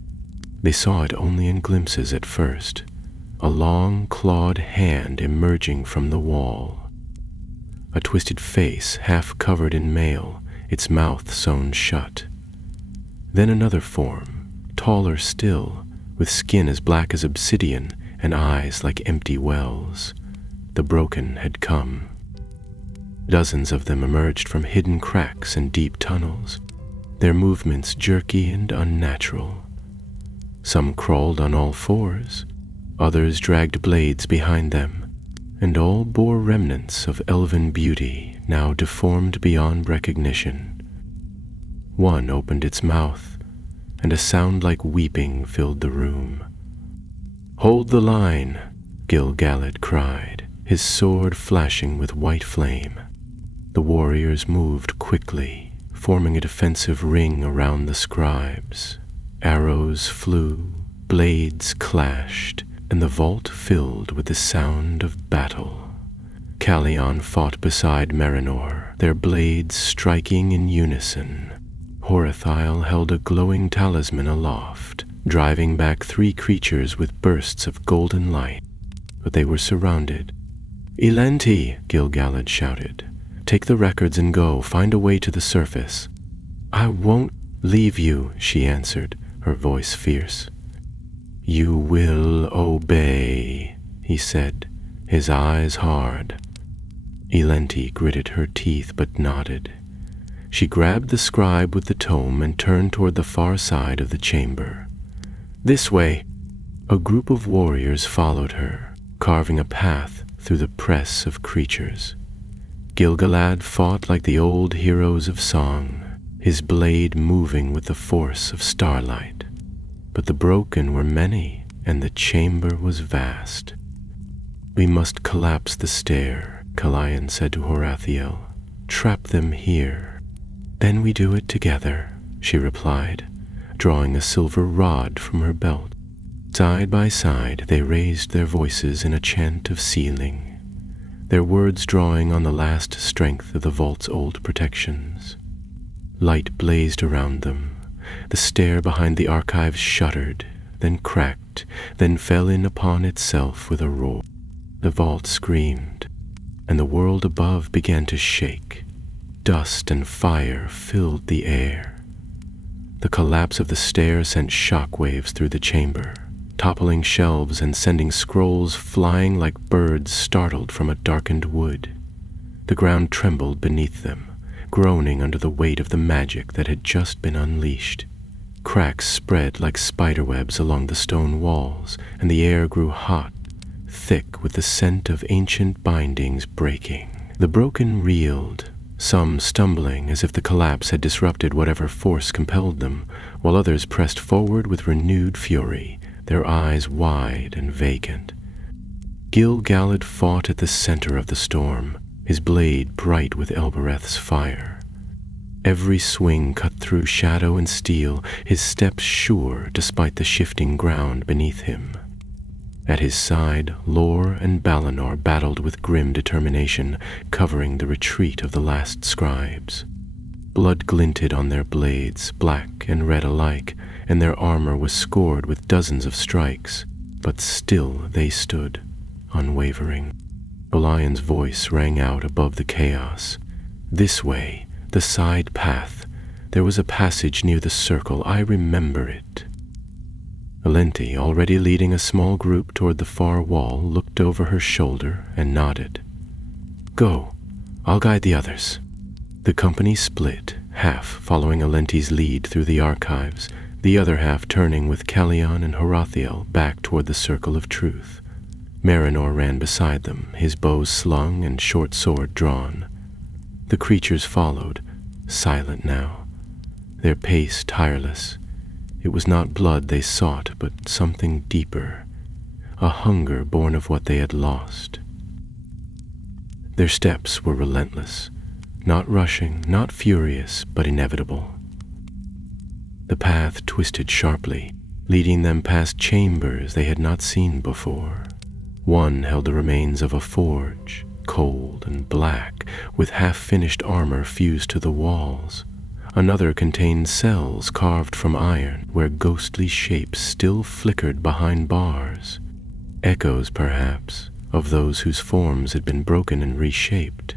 They saw it only in glimpses at first, a long clawed hand emerging from the wall. A twisted face half covered in mail, its mouth sewn shut. Then another form, taller still, with skin as black as obsidian and eyes like empty wells. The broken had come. Dozens of them emerged from hidden cracks and deep tunnels, their movements jerky and unnatural. Some crawled on all fours, others dragged blades behind them, and all bore remnants of elven beauty now deformed beyond recognition. One opened its mouth, and a sound like weeping filled the room. "Hold the line," Gil-galad cried, his sword flashing with white flame. The warriors moved quickly, forming a defensive ring around the scribes. Arrows flew, blades clashed, and the vault filled with the sound of battle. Calion fought beside Marinor, their blades striking in unison. Horathiel held a glowing talisman aloft, driving back 3 creatures with bursts of golden light. But they were surrounded. "Elenti," Gil-galad shouted. "Take the records and go, find a way to the surface." "I won't leave you," she answered, her voice fierce. "You will obey," he said, his eyes hard. Elenti gritted her teeth but nodded. She grabbed the scribe with the tome and turned toward the far side of the chamber. "This way!" A group of warriors followed her, carving a path through the press of creatures. Gil-galad fought like the old heroes of song, his blade moving with the force of starlight. But the broken were many, and the chamber was vast. "We must collapse the stair," Calion said to Horathiel. "Trap them here." "Then we do it together," she replied, drawing a silver rod from her belt. Side by side they raised their voices in a chant of sealing, their words drawing on the last strength of the vault's old protections. Light blazed around them. The stair behind the archives shuddered, then cracked, then fell in upon itself with a roar. The vault screamed, and the world above began to shake. Dust and fire filled the air. The collapse of the stair sent shock waves through the chamber, toppling shelves and sending scrolls flying like birds startled from a darkened wood. The ground trembled beneath them, groaning under the weight of the magic that had just been unleashed. Cracks spread like spiderwebs along the stone walls, and the air grew hot, thick with the scent of ancient bindings breaking. The broken reeled, some stumbling as if the collapse had disrupted whatever force compelled them, while others pressed forward with renewed fury, their eyes wide and vacant. Gil-galad fought at the center of the storm, his blade bright with Elbereth's fire. Every swing cut through shadow and steel, his steps sure despite the shifting ground beneath him. At his side, Lor and Balinor battled with grim determination, covering the retreat of the last scribes. Blood glinted on their blades, black and red alike, and their armor was scored with dozens of strikes, but still they stood, unwavering. Olion's voice rang out above the chaos. "This way, the side path. There was a passage near the circle. I remember it." Elenti, already leading a small group toward the far wall, looked over her shoulder and nodded. "Go. I'll guide the others." The company split, half following Alenti's lead through the archives, the other half turning with Callion and Horathiel back toward the Circle of Truth. Marinor ran beside them, his bow slung and short sword drawn. The creatures followed, silent now, their pace tireless. It was not blood they sought, but something deeper, a hunger born of what they had lost. Their steps were relentless, not rushing, not furious, but inevitable. The path twisted sharply, leading them past chambers they had not seen before. One held the remains of a forge, cold and black, with half-finished armor fused to the walls. Another contained cells carved from iron, where ghostly shapes still flickered behind bars. Echoes, perhaps, of those whose forms had been broken and reshaped.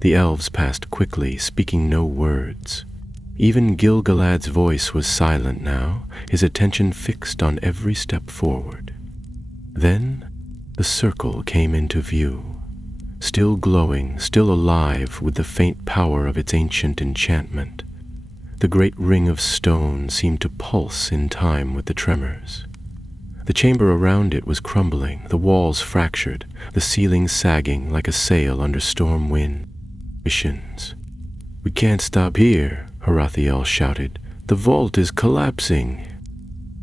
The elves passed quickly, speaking no words. Even Gil-galad's voice was silent now, his attention fixed on every step forward. Then the circle came into view, still glowing, still alive with the faint power of its ancient enchantment. The great ring of stone seemed to pulse in time with the tremors. The chamber around it was crumbling, the walls fractured, the ceiling sagging like a sail under storm wind. Visions. "We can't stop here," Horathiel shouted. "The vault is collapsing."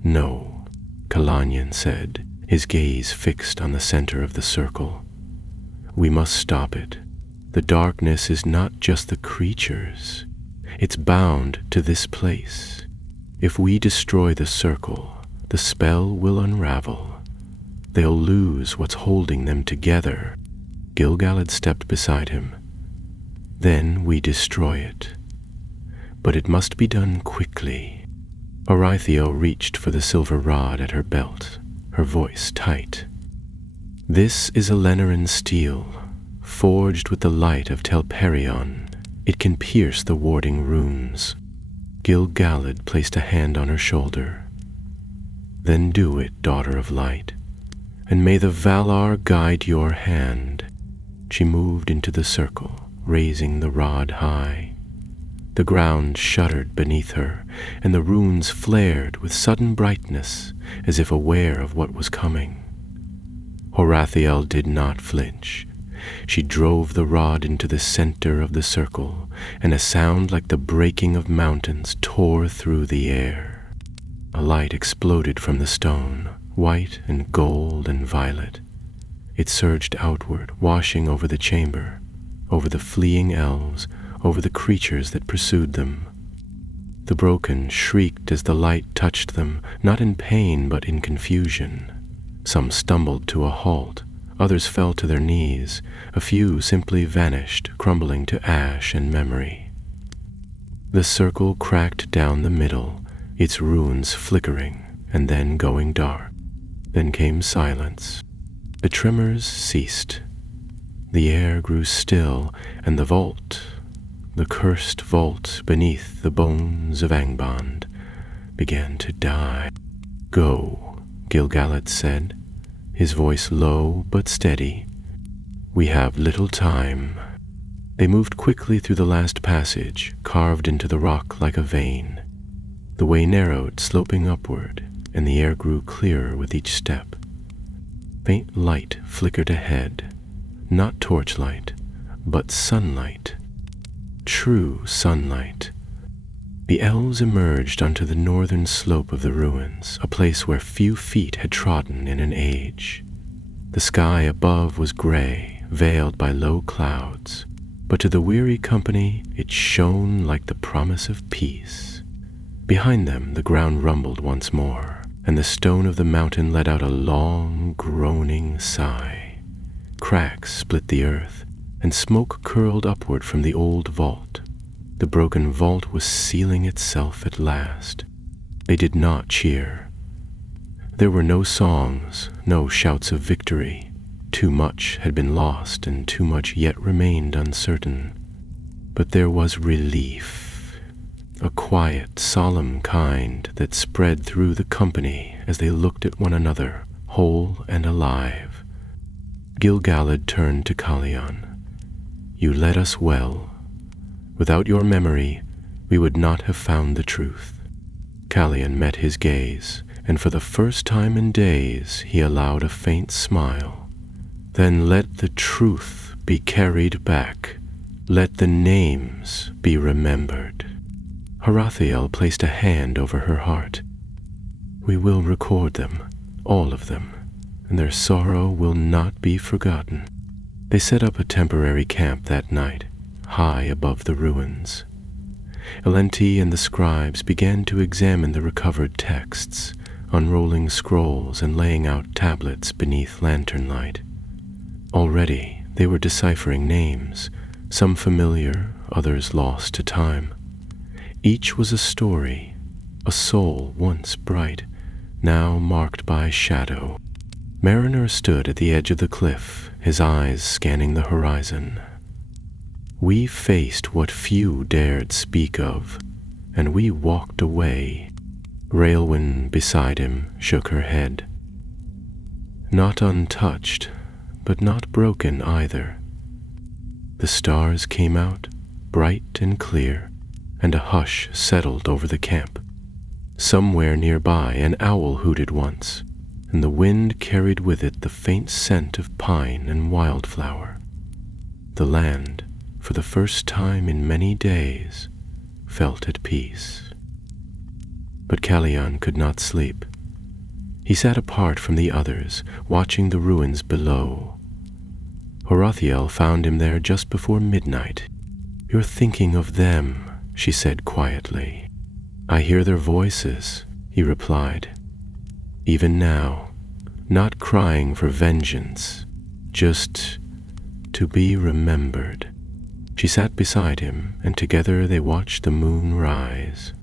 "No," Kalanian said, his gaze fixed on the center of the circle. "We must stop it. The darkness is not just the creatures. It's bound to this place. If we destroy the circle, the spell will unravel. They'll lose what's holding them together." Gil-galad stepped beside him. "Then we destroy it. But it must be done quickly." Horathiel reached for the silver rod at her belt, her voice tight. "This is a Lenaran steel, forged with the light of Telperion. It can pierce the warding runes." Gil-galad placed a hand on her shoulder. "Then do it, daughter of light, and may the Valar guide your hand." She moved into the circle, raising the rod high. The ground shuddered beneath her, and the runes flared with sudden brightness, as if aware of what was coming. Horathiel did not flinch. She drove the rod into the center of the circle, and a sound like the breaking of mountains tore through the air. A light exploded from the stone, white and gold and violet. It surged outward, washing over the chamber, over the fleeing elves, over the creatures that pursued them. The broken shrieked as the light touched them, not in pain but in confusion. Some stumbled to a halt, others fell to their knees, a few simply vanished, crumbling to ash and memory. The circle cracked down the middle, its runes flickering and then going dark. Then came silence. The tremors ceased. The air grew still, and the vault, the cursed vault beneath the bones of Angband, began to die. "Go," Gil-galad said, his voice low but steady. "We have little time." They moved quickly through the last passage, carved into the rock like a vein. The way narrowed, sloping upward, and the air grew clearer with each step. Faint light flickered ahead, not torchlight, but sunlight. True sunlight. The elves emerged onto the northern slope of the ruins, a place where few feet had trodden in an age. The sky above was gray, veiled by low clouds, but to the weary company it shone like the promise of peace. Behind them the ground rumbled once more, and the stone of the mountain let out a long, groaning sigh. Cracks split the earth, and smoke curled upward from the old vault. The broken vault was sealing itself at last. They did not cheer. There were no songs, no shouts of victory. Too much had been lost, and too much yet remained uncertain. But there was relief, a quiet, solemn kind that spread through the company as they looked at one another, whole and alive. Gil-galad turned to Callion. You led us well. Without your memory, we would not have found the truth." Calian met his gaze, and for the first time in days he allowed a faint smile. "Then let the truth be carried back. Let the names be remembered." Horathiel placed a hand over her heart. "We will record them, all of them, and their sorrow will not be forgotten." They set up a temporary camp that night, high above the ruins. Elenti and the scribes began to examine the recovered texts, unrolling scrolls and laying out tablets beneath lantern light. Already they were deciphering names, some familiar, others lost to time. Each was a story, a soul once bright, now marked by shadow. Mariner stood at the edge of the cliff, his eyes scanning the horizon. "We faced what few dared speak of, and we walked away." Raelwyn beside him shook her head. "Not untouched, but not broken either." The stars came out, bright and clear, and a hush settled over the camp. Somewhere nearby an owl hooted once, and the wind carried with it the faint scent of pine and wildflower. The land, for the first time in many days, felt at peace. But Calian could not sleep. He sat apart from the others, watching the ruins below. Horathiel found him there just before midnight. "You're thinking of them," she said quietly. "I hear their voices," he replied. "Even now, not crying for vengeance, just to be remembered." She sat beside him, and together they watched the moon rise.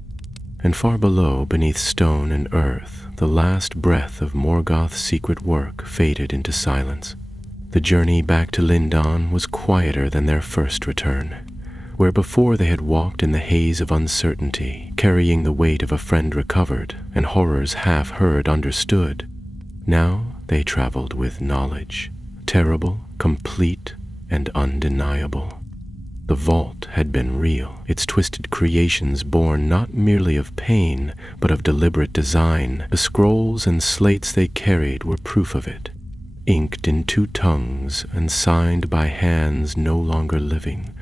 And far below, beneath stone and earth, the last breath of Morgoth's secret work faded into silence. The journey back to Lindon was quieter than their first return. Where before they had walked in the haze of uncertainty, carrying the weight of a friend recovered and horrors half heard understood, now they traveled with knowledge, terrible, complete, and undeniable. The vault had been real, its twisted creations born not merely of pain, but of deliberate design. The scrolls and slates they carried were proof of it, inked in 2 tongues and signed by hands no longer living,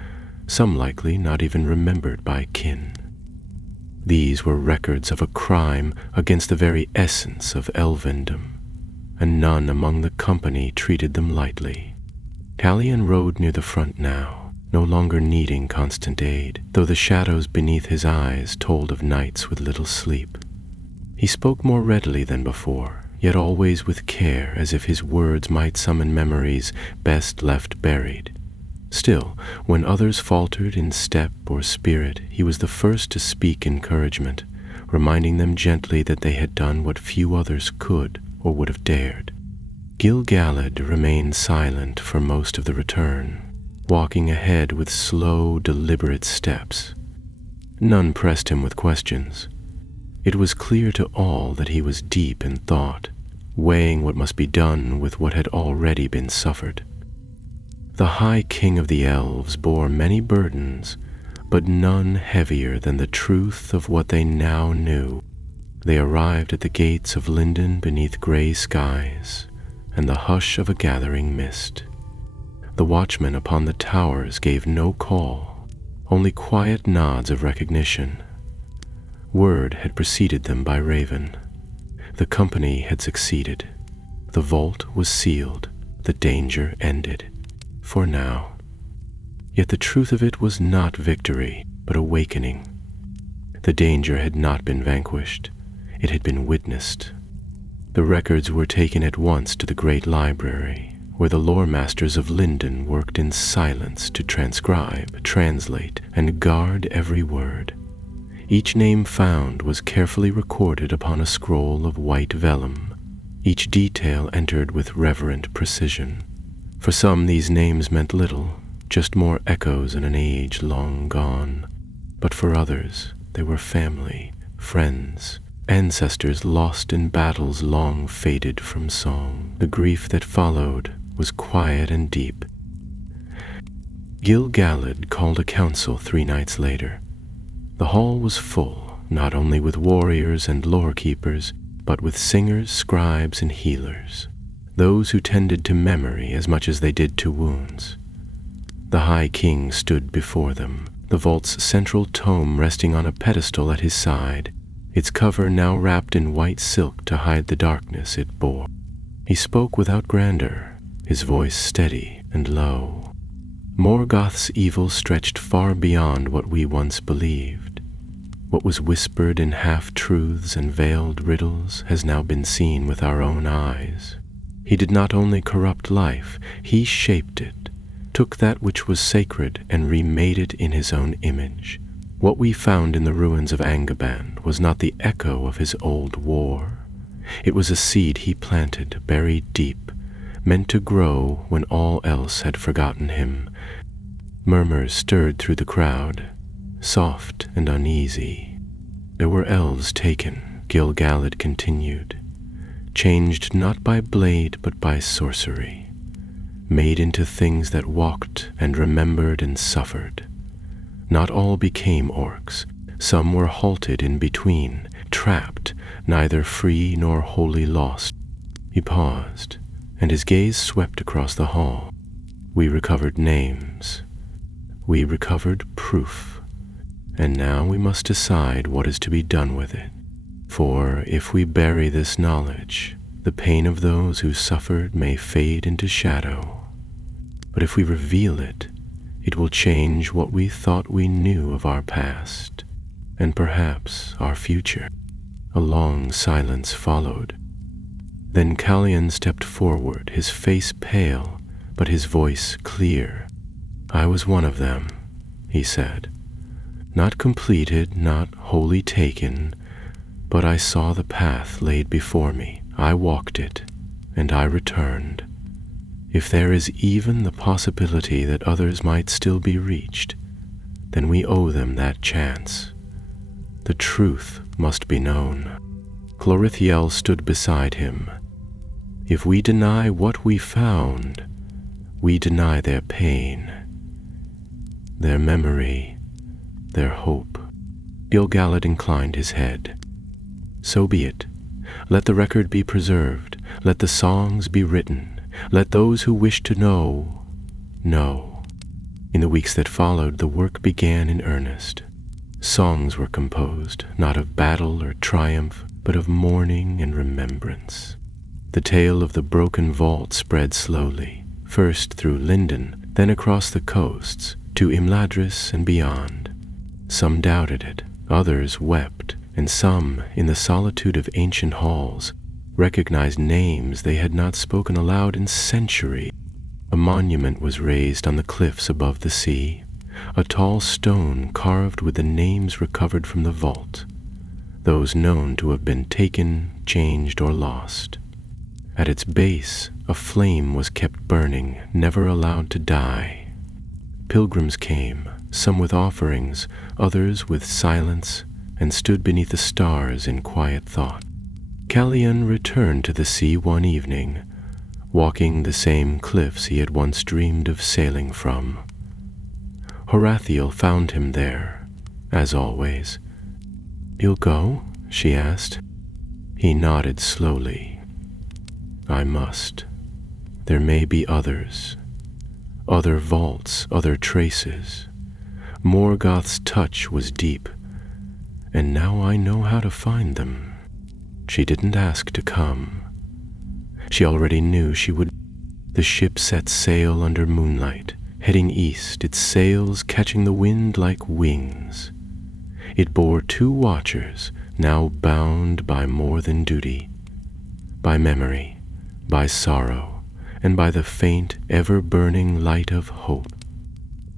some likely not even remembered by kin. These were records of a crime against the very essence of elvendom, and none among the company treated them lightly. Calian rode near the front now, no longer needing constant aid, though the shadows beneath his eyes told of nights with little sleep. He spoke more readily than before, yet always with care, as if his words might summon memories best left buried. Still, when others faltered in step or spirit, he was the first to speak encouragement, reminding them gently that they had done what few others could or would have dared. Gil-galad remained silent for most of the return, walking ahead with slow, deliberate steps. None pressed him with questions. It was clear to all that he was deep in thought, weighing what must be done with what had already been suffered. The High King of the Elves bore many burdens, but none heavier than the truth of what they now knew. They arrived at the gates of Lindon beneath gray skies and the hush of a gathering mist. The watchmen upon the towers gave no call, only quiet nods of recognition. Word had preceded them by raven. The company had succeeded. The vault was sealed. The danger ended. For now. Yet the truth of it was not victory, but awakening. The danger had not been vanquished. It had been witnessed. The records were taken at once to the great library, where the lore masters of Lindon worked in silence to transcribe, translate, and guard every word. Each name found was carefully recorded upon a scroll of white vellum, each detail entered with reverent precision. For some these names meant little, just more echoes in an age long gone. But for others, they were family, friends, ancestors lost in battles long faded from song. The grief that followed was quiet and deep. Gil-galad called a council 3 nights later. The hall was full, not only with warriors and lore-keepers, but with singers, scribes, and healers, those who tended to memory as much as they did to wounds. The High King stood before them, the vault's central tome resting on a pedestal at his side, its cover now wrapped in white silk to hide the darkness it bore. He spoke without grandeur, his voice steady and low. Morgoth's evil stretched far beyond what we once believed. What was whispered in half-truths and veiled riddles has now been seen with our own eyes. He did not only corrupt life, he shaped it, took that which was sacred and remade it in his own image. What we found in the ruins of Angaband was not the echo of his old war. It was a seed he planted, buried deep, meant to grow when all else had forgotten him. Murmurs stirred through the crowd, soft and uneasy. There were elves taken, Gil-galad continued, changed not by blade but by sorcery, made into things that walked and remembered and suffered. Not all became orcs. Some were halted in between, trapped, neither free nor wholly lost. He paused, and his gaze swept across the hall. We recovered names. We recovered proof. And now we must decide what is to be done with it. For if we bury this knowledge, the pain of those who suffered may fade into shadow. But if we reveal it, it will change what we thought we knew of our past, and perhaps our future. A long silence followed. Then Calian stepped forward, his face pale, but his voice clear. "I was one of them," he said. "Not completed, not wholly taken, but I saw the path laid before me. I walked it, and I returned. If there is even the possibility that others might still be reached, then we owe them that chance. The truth must be known." Clorithiel stood beside him. "If we deny what we found, we deny their pain, their memory, their hope." Gil-galad inclined his head. "So be it. Let the record be preserved. Let the songs be written. Let those who wish to know, know." In the weeks that followed, the work began in earnest. Songs were composed, not of battle or triumph, but of mourning and remembrance. The tale of the broken vault spread slowly, first through Lindon, then across the coasts, to Imladris and beyond. Some doubted it, others wept, and some, in the solitude of ancient halls, recognized names they had not spoken aloud in centuries. A monument was raised on the cliffs above the sea, a tall stone carved with the names recovered from the vault, those known to have been taken, changed, or lost. At its base, a flame was kept burning, never allowed to die. Pilgrims came, some with offerings, others with silence, and stood beneath the stars in quiet thought. Calian returned to the sea one evening, walking the same cliffs he had once dreamed of sailing from. Horathiel found him there, as always. "You'll go?" she asked. He nodded slowly. "I must. There may be others. Other vaults, other traces. Morgoth's touch was deep, and now I know how to find them." She didn't ask to come. She already knew she would. The ship set sail under moonlight, heading east, its sails catching the wind like wings. It bore 2 watchers, now bound by more than duty, by memory, by sorrow, and by the faint, ever-burning light of hope.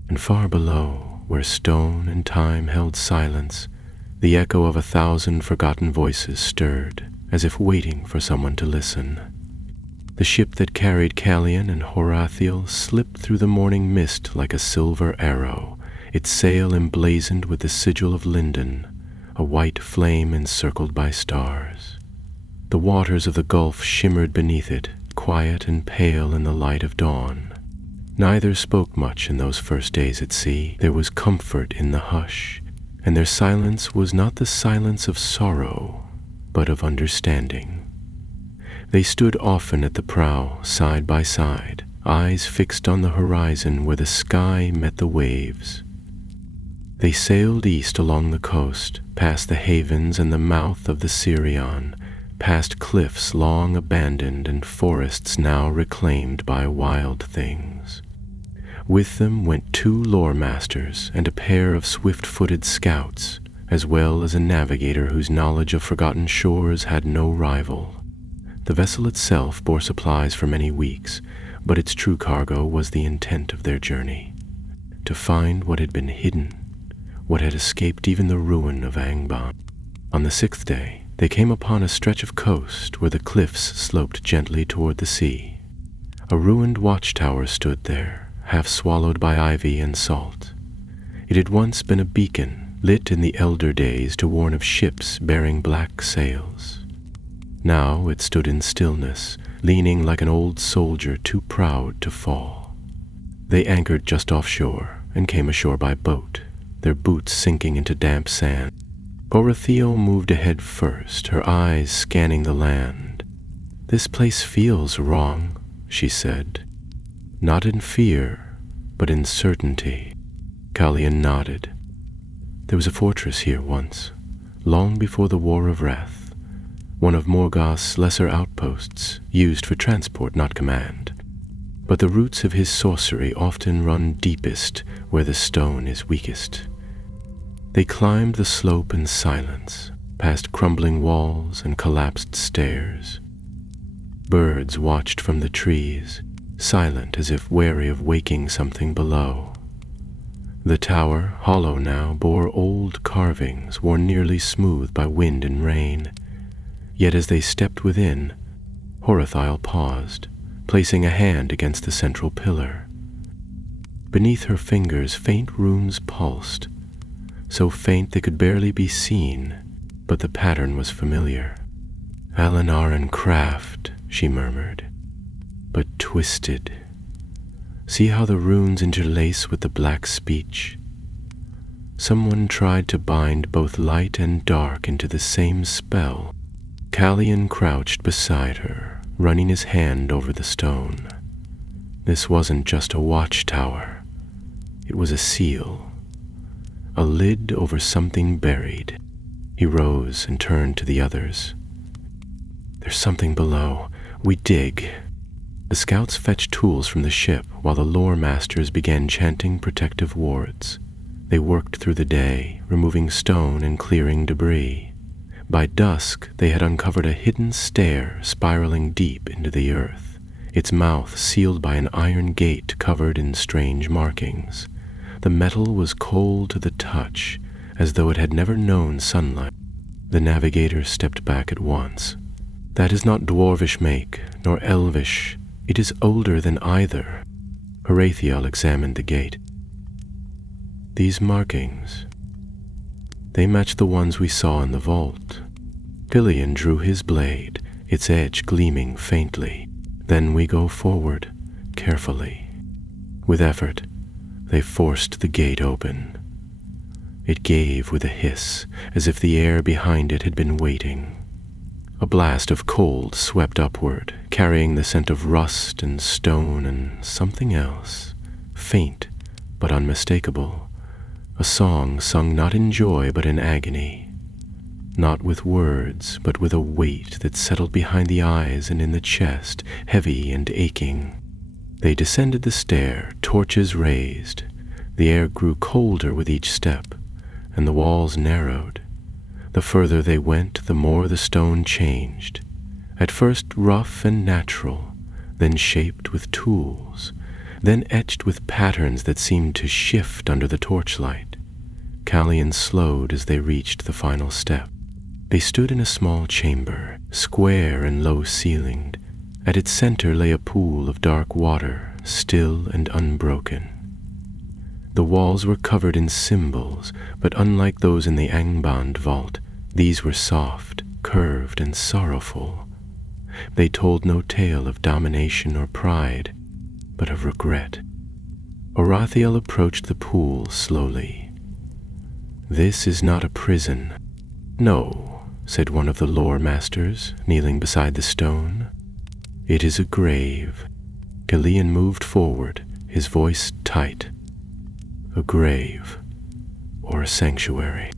And far below, where stone and time held silence, the echo of 1,000 forgotten voices stirred, as if waiting for someone to listen. The ship that carried Calian and Horathiel slipped through the morning mist like a silver arrow, its sail emblazoned with the sigil of Lindon, a white flame encircled by stars. The waters of the gulf shimmered beneath it, quiet and pale in the light of dawn. Neither spoke much in those first days at sea. There was comfort in the hush, and their silence was not the silence of sorrow, but of understanding. They stood often at the prow, side by side, eyes fixed on the horizon where the sky met the waves. They sailed east along the coast, past the havens and the mouth of the Sirion, past cliffs long abandoned and forests now reclaimed by wild things. With them went 2 lore masters and a pair of swift-footed scouts, as well as a navigator whose knowledge of forgotten shores had no rival. The vessel itself bore supplies for many weeks, but its true cargo was the intent of their journey, to find what had been hidden, what had escaped even the ruin of Angband. On the 6th day, they came upon a stretch of coast where the cliffs sloped gently toward the sea. A ruined watchtower stood there, half swallowed by ivy and salt. It had once been a beacon, lit in the elder days to warn of ships bearing black sails. Now it stood in stillness, leaning like an old soldier too proud to fall. They anchored just offshore and came ashore by boat, their boots sinking into damp sand. Boratheo moved ahead first, her eyes scanning the land. "This place feels wrong," she said. "Not in fear, but in certainty." Callian nodded. "There was a fortress here once, long before the War of Wrath, one of Morgoth's lesser outposts, used for transport, not command. But the roots of his sorcery often run deepest where the stone is weakest." They climbed the slope in silence, past crumbling walls and collapsed stairs. Birds watched from the trees, silent as if wary of waking something below. The tower, hollow now, bore old carvings worn nearly smooth by wind and rain. Yet as they stepped within, Horathile paused, placing a hand against the central pillar. Beneath her fingers faint runes pulsed, so faint they could barely be seen, but the pattern was familiar. "Alanaran craft," she murmured, "but twisted. See how the runes interlace with the black speech? Someone tried to bind both light and dark into the same spell." Callian crouched beside her, running his hand over the stone. This wasn't just a watchtower. It was a seal. A lid over something buried. He rose and turned to the others. "There's something below. We dig." The scouts fetched tools from the ship while the lore masters began chanting protective wards. They worked through the day, removing stone and clearing debris. By dusk, they had uncovered a hidden stair spiraling deep into the earth, its mouth sealed by an iron gate covered in strange markings. The metal was cold to the touch, as though it had never known sunlight. The navigator stepped back at once. "That is not dwarvish make, nor elvish. It is older than either." Horathiel examined the gate. "These markings, they match the ones we saw in the vault." Filion drew his blade, its edge gleaming faintly. "Then we go forward, carefully." With effort, they forced the gate open. It gave with a hiss, as if the air behind it had been waiting. A blast of cold swept upward, carrying the scent of rust and stone and something else, faint but unmistakable. A song sung not in joy but in agony. Not with words, but with a weight that settled behind the eyes and in the chest, heavy and aching. They descended the stair, torches raised. The air grew colder with each step, and the walls narrowed. The further they went, the more the stone changed. At first rough and natural, then shaped with tools, then etched with patterns that seemed to shift under the torchlight. Callian slowed as they reached the final step. They stood in a small chamber, square and low-ceilinged. At its center lay a pool of dark water, still and unbroken. The walls were covered in symbols, but unlike those in the Angband vault, these were soft, curved, and sorrowful. They told no tale of domination or pride, but of regret. Orathiel approached the pool slowly. "This is not a prison." "No," said one of the lore masters, kneeling beside the stone. "It is a grave." Gillian moved forward, his voice tight. "A grave, or a sanctuary."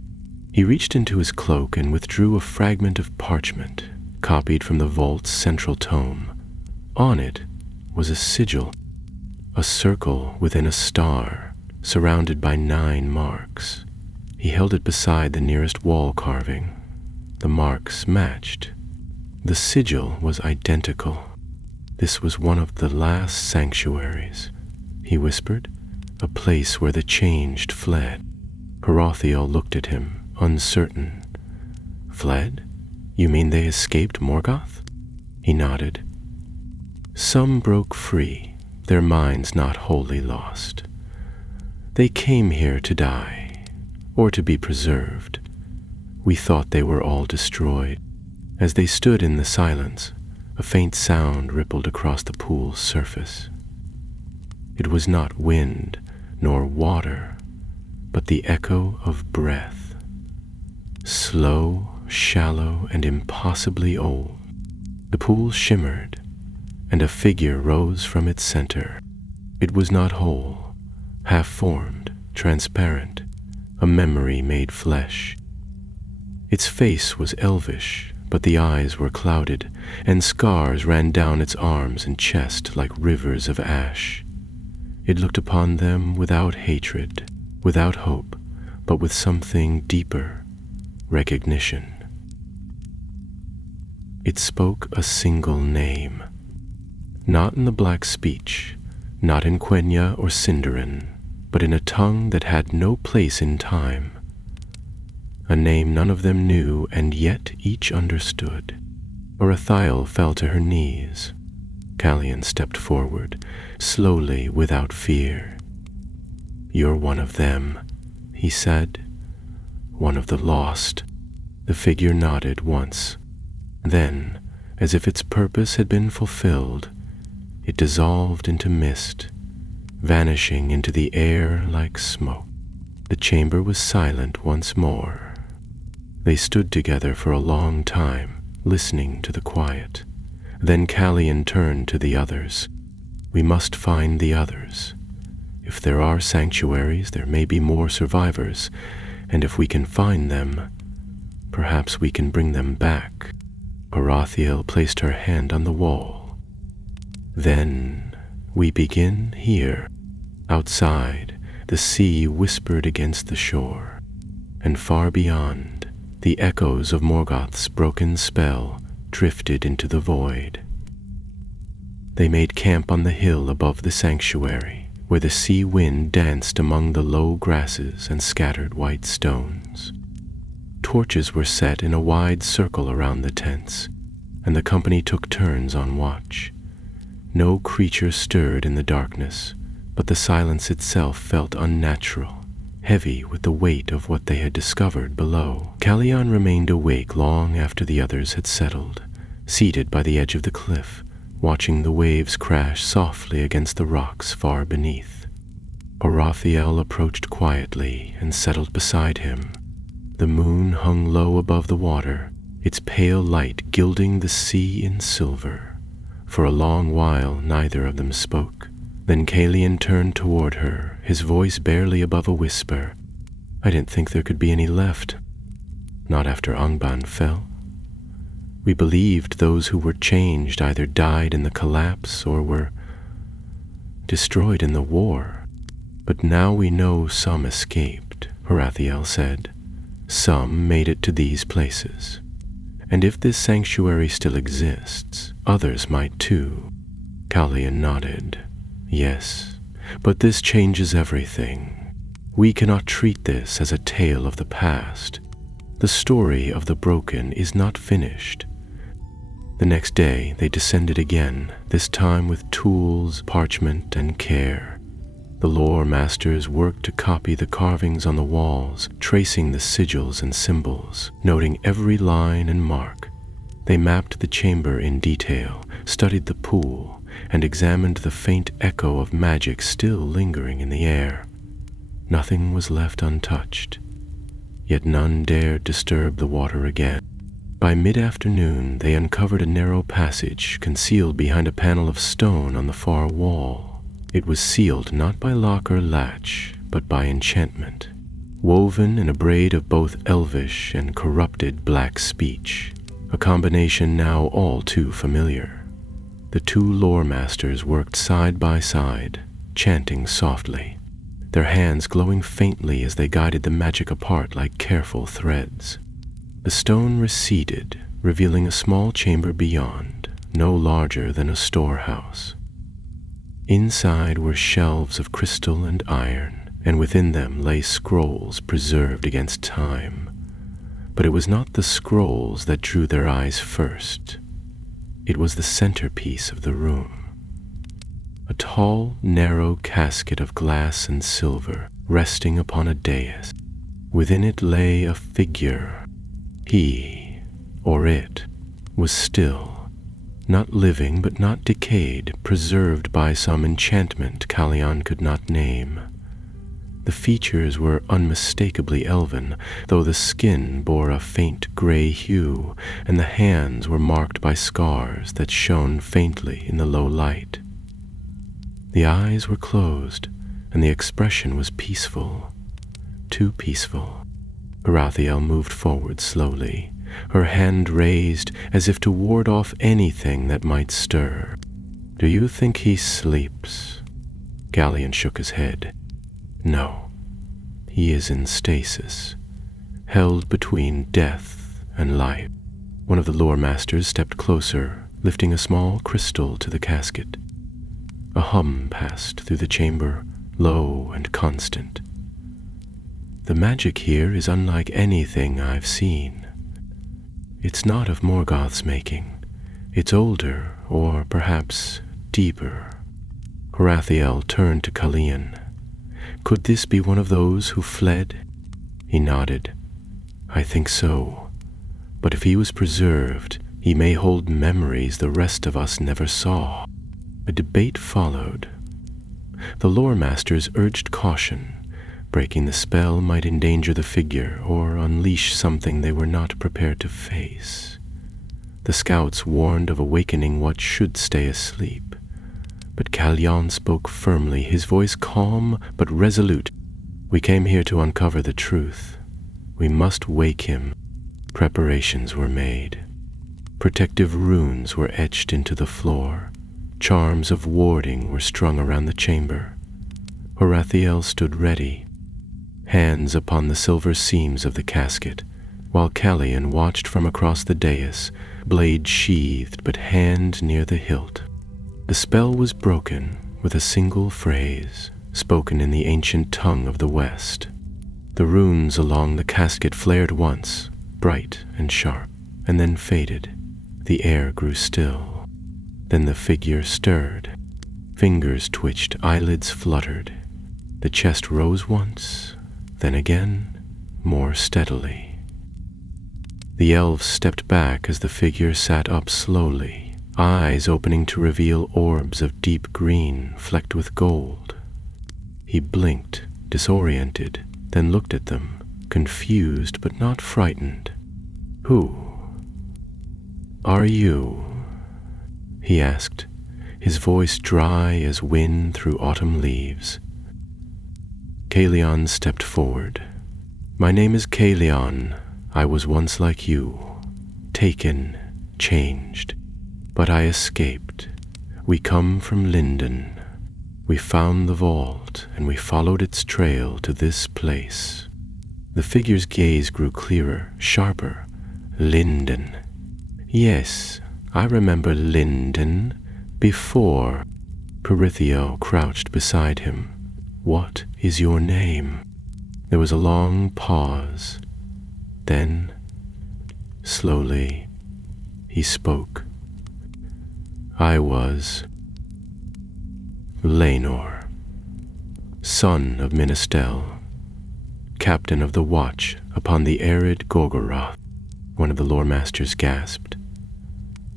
He reached into his cloak and withdrew a fragment of parchment, copied from the vault's central tome. On it was a sigil, a circle within a star, surrounded by 9 marks. He held it beside the nearest wall carving. The marks matched. The sigil was identical. This was one of the last sanctuaries, he whispered, a place where the changed fled. Orathiel looked at him, uncertain. "Fled? You mean they escaped Morgoth?" He nodded. "Some broke free, their minds not wholly lost. They came here to die, or to be preserved. We thought they were all destroyed." As they stood in the silence, a faint sound rippled across the pool's surface. It was not wind nor water, but the echo of breath. Slow, shallow, and impossibly old. The pool shimmered, and a figure rose from its center. It was not whole, half-formed, transparent, a memory made flesh. Its face was elvish, but the eyes were clouded, and scars ran down its arms and chest like rivers of ash. It looked upon them without hatred, without hope, but with something deeper, recognition. It spoke a single name, not in the black speech, not in Quenya or Sindarin, but in a tongue that had no place in time. A name none of them knew, and yet each understood. Orathiel fell to her knees. Callian stepped forward, slowly, without fear. "You're one of them," he said. "One of the lost." The figure nodded once. Then, as if its purpose had been fulfilled, it dissolved into mist, vanishing into the air like smoke. The chamber was silent once more. They stood together for a long time, listening to the quiet. Then Callian turned to the others. "We must find the others. If there are sanctuaries, there may be more survivors, and if we can find them, perhaps we can bring them back." Orathiel placed her hand on the wall. "Then we begin here." Outside, the sea whispered against the shore, and far beyond, the echoes of Morgoth's broken spell drifted into the void. They made camp on the hill above the sanctuary, where the sea wind danced among the low grasses and scattered white stones. Torches were set in a wide circle around the tents, and the company took turns on watch. No creature stirred in the darkness, but the silence itself felt unnatural, heavy with the weight of what they had discovered below. Callian remained awake long after the others had settled, seated by the edge of the cliff, watching the waves crash softly against the rocks far beneath. Orathiel approached quietly and settled beside him. The moon hung low above the water, its pale light gilding the sea in silver. For a long while neither of them spoke. Then Callian turned toward her, his voice barely above a whisper. "I didn't think there could be any left. Not after Angband fell. We believed those who were changed either died in the collapse or were destroyed in the war. But now we know some escaped," Orathiel said. "Some made it to these places. And if this sanctuary still exists, others might too." Callian nodded. "Yes, but this changes everything. We cannot treat this as a tale of the past. The story of the broken is not finished." The next day they descended again, this time with tools, parchment, and care. The lore masters worked to copy the carvings on the walls, tracing the sigils and symbols, noting every line and mark. They mapped the chamber in detail, studied the pool, and examined the faint echo of magic still lingering in the air. Nothing was left untouched, yet none dared disturb the water again. By mid-afternoon, they uncovered a narrow passage concealed behind a panel of stone on the far wall. It was sealed not by lock or latch, but by enchantment, woven in a braid of both Elvish and corrupted black speech, a combination now all too familiar. The two lore masters worked side by side, chanting softly, their hands glowing faintly as they guided the magic apart like careful threads. The stone receded, revealing a small chamber beyond, no larger than a storehouse. Inside were shelves of crystal and iron, and within them lay scrolls preserved against time. But it was not the scrolls that drew their eyes first. It was the centerpiece of the room. A tall, narrow casket of glass and silver resting upon a dais. Within it lay a figure. He, or it, was still, not living but not decayed, preserved by some enchantment Calion could not name. The features were unmistakably elven, though the skin bore a faint gray hue, and the hands were marked by scars that shone faintly in the low light. The eyes were closed, and the expression was peaceful, too peaceful. Horathiel moved forward slowly, her hand raised as if to ward off anything that might stir. "Do you think he sleeps?" Gallion shook his head. "No, he is in stasis, held between death and life." One of the lore masters stepped closer, lifting a small crystal to the casket. A hum passed through the chamber, low and constant. "The magic here is unlike anything I've seen. It's not of Morgoth's making. It's older, or perhaps deeper." Horathiel turned to Calion. "Could this be one of those who fled?" He nodded. "I think so. But if he was preserved, he may hold memories the rest of us never saw." A debate followed. The lore masters urged caution. Breaking the spell might endanger the figure or unleash something they were not prepared to face. The scouts warned of awakening what should stay asleep. But Calion spoke firmly, his voice calm but resolute. "We came here to uncover the truth. We must wake him." Preparations were made. Protective runes were etched into the floor. Charms of warding were strung around the chamber. Horathiel stood ready, hands upon the silver seams of the casket, while Calion watched from across the dais, blade sheathed but hand near the hilt. The spell was broken with a single phrase, spoken in the ancient tongue of the West. The runes along the casket flared once, bright and sharp, and then faded. The air grew still. Then the figure stirred. Fingers twitched, eyelids fluttered. The chest rose once, then again, more steadily. The elves stepped back as the figure sat up slowly, eyes opening to reveal orbs of deep green flecked with gold. He blinked, disoriented, then looked at them, confused but not frightened. "Who are you?" he asked, his voice dry as wind through autumn leaves. Calion stepped forward. "My name is Calion. I was once like you, taken, changed, but I escaped. We come from Linden. We found the vault, and we followed its trail to this place." The figure's gaze grew clearer, sharper. "Linden. Yes, I remember Linden. Before." Perithio crouched beside him. "What is your name?" There was a long pause. Then, slowly, he spoke. "I was Laenor, son of Ministel, captain of the watch upon the arid Gorgoroth." One of the lore masters gasped.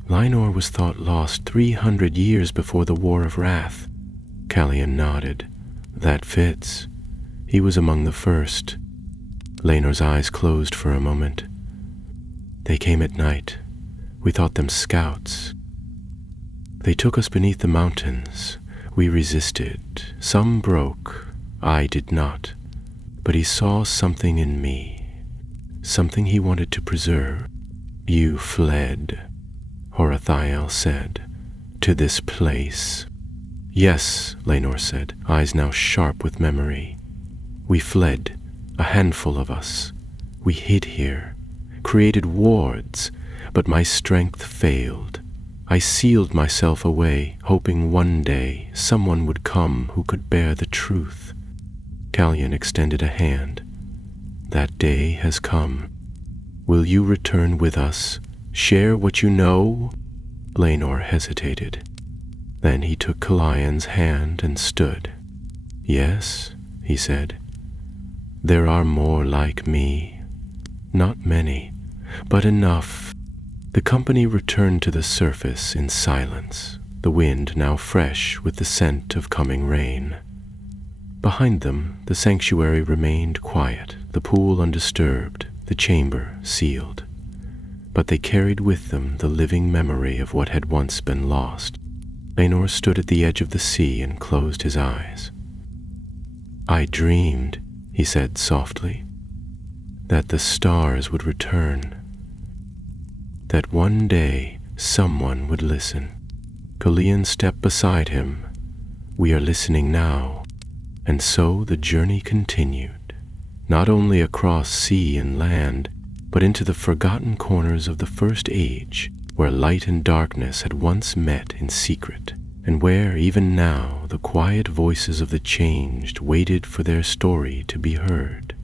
Laenor was thought lost 300 years before the War of Wrath. Calian nodded. That fits. He was among the first. Laenor's eyes closed for a moment. They came at night. We thought them scouts. They took us beneath the mountains. We resisted. Some broke. I did not. But he saw something in me. Something he wanted to preserve. You fled, Horathiel said, to this place. Yes, Laenor said, eyes now sharp with memory. We fled, a handful of us. We hid here, created wards, but my strength failed. I sealed myself away, hoping one day someone would come who could bear the truth. Calian extended a hand. That day has come. Will you return with us? Share what you know? Laenor hesitated. Then he took Calian's hand and stood. Yes, he said. There are more like me. Not many, but enough. The company returned to the surface in silence, the wind now fresh with the scent of coming rain. Behind them, the sanctuary remained quiet, the pool undisturbed, the chamber sealed. But they carried with them the living memory of what had once been lost. Laenor stood at the edge of the sea and closed his eyes. I dreamed, he said softly, that the stars would return, that one day someone would listen. Calian stepped beside him. We are listening now. And so the journey continued, not only across sea and land, but into the forgotten corners of the First Age, where light and darkness had once met in secret, and where, even now, the quiet voices of the changed waited for their story to be heard.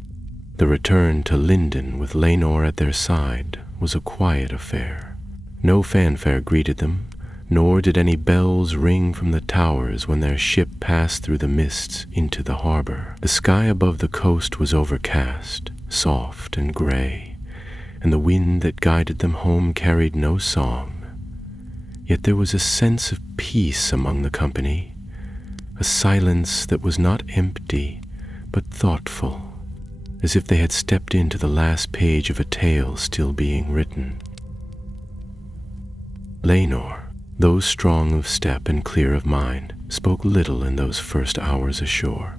The return to Lindon with Laenor at their side was a quiet affair. No fanfare greeted them, nor did any bells ring from the towers when their ship passed through the mists into the harbor. The sky above the coast was overcast, soft and gray, and the wind that guided them home carried no song. Yet there was a sense of peace among the company, a silence that was not empty, but thoughtful, as if they had stepped into the last page of a tale still being written. Laenor, though strong of step and clear of mind, spoke little in those first hours ashore.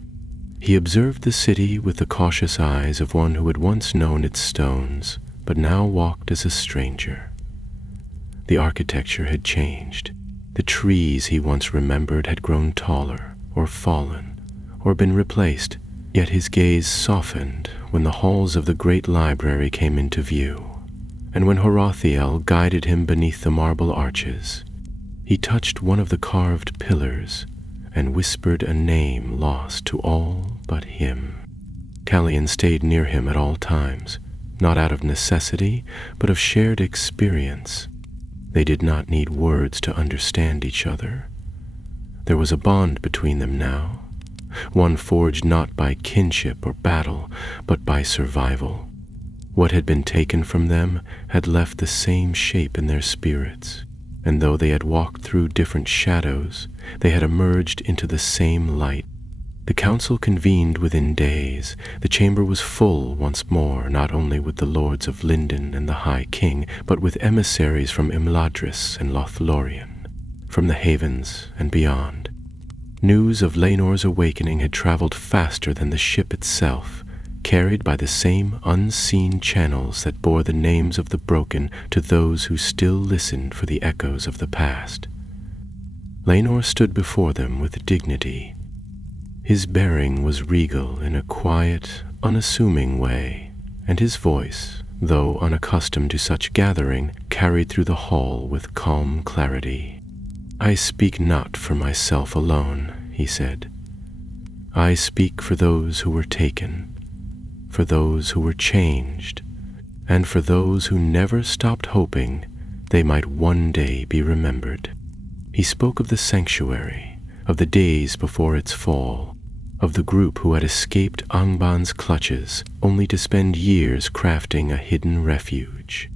He observed the city with the cautious eyes of one who had once known its stones, but now walked as a stranger. The architecture had changed. The trees he once remembered had grown taller, or fallen, or been replaced, yet his gaze softened when the halls of the great library came into view, and when Horathiel guided him beneath the marble arches. He touched one of the carved pillars and whispered a name lost to all but him. Calian stayed near him at all times, not out of necessity, but of shared experience. They did not need words to understand each other. There was a bond between them now, one forged not by kinship or battle, but by survival. What had been taken from them had left the same shape in their spirits, and though they had walked through different shadows, they had emerged into the same light. The council convened within days. The chamber was full once more, not only with the lords of Lindon and the High King, but with emissaries from Imladris and Lothlorien, from the havens and beyond. News of Laenor's awakening had traveled faster than the ship itself, carried by the same unseen channels that bore the names of the broken to those who still listened for the echoes of the past. Laenor stood before them with dignity. His bearing was regal in a quiet, unassuming way, and his voice, though unaccustomed to such gathering, carried through the hall with calm clarity. "I speak not for myself alone," he said. "I speak for those who were taken, for those who were changed, and for those who never stopped hoping they might one day be remembered." He spoke of the sanctuary, of the days before its fall, of the group who had escaped Angban's clutches only to spend years crafting a hidden refuge.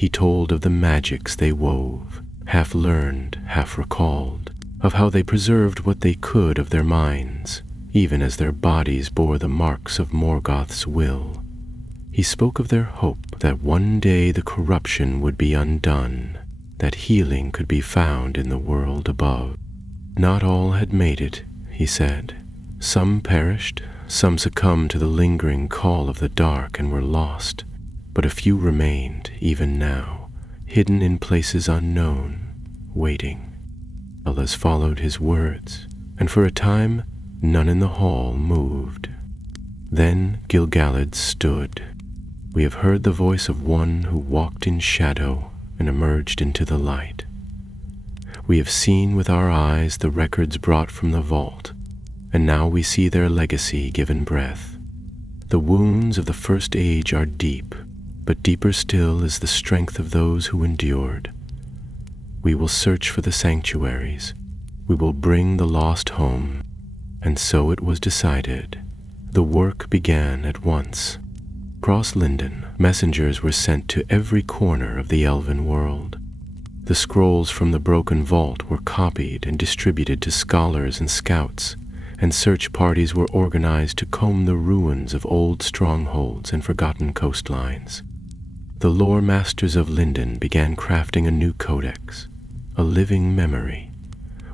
he told of the magics they wove, half learned, half recalled, of how they preserved what they could of their minds, even as their bodies bore the marks of Morgoth's will. He spoke of their hope that one day the corruption would be undone, that healing could be found in the world above. Not all had made it, he said. Some perished, some succumbed to the lingering call of the dark and were lost, but a few remained, even now, hidden in places unknown, waiting. Elves followed his words, and for a time none in the hall moved. Then Gil-galad stood. We have heard the voice of one who walked in shadow and emerged into the light. We have seen with our eyes the records brought from the vault, and now we see their legacy given breath. The wounds of the First Age are deep, but deeper still is the strength of those who endured. We will search for the sanctuaries. We will bring the lost home. And so it was decided. The work began at once. Across Lindon, messengers were sent to every corner of the elven world. The scrolls from the broken vault were copied and distributed to scholars and scouts, and search parties were organized to comb the ruins of old strongholds and forgotten coastlines. The lore masters of Lindon began crafting a new codex, a living memory,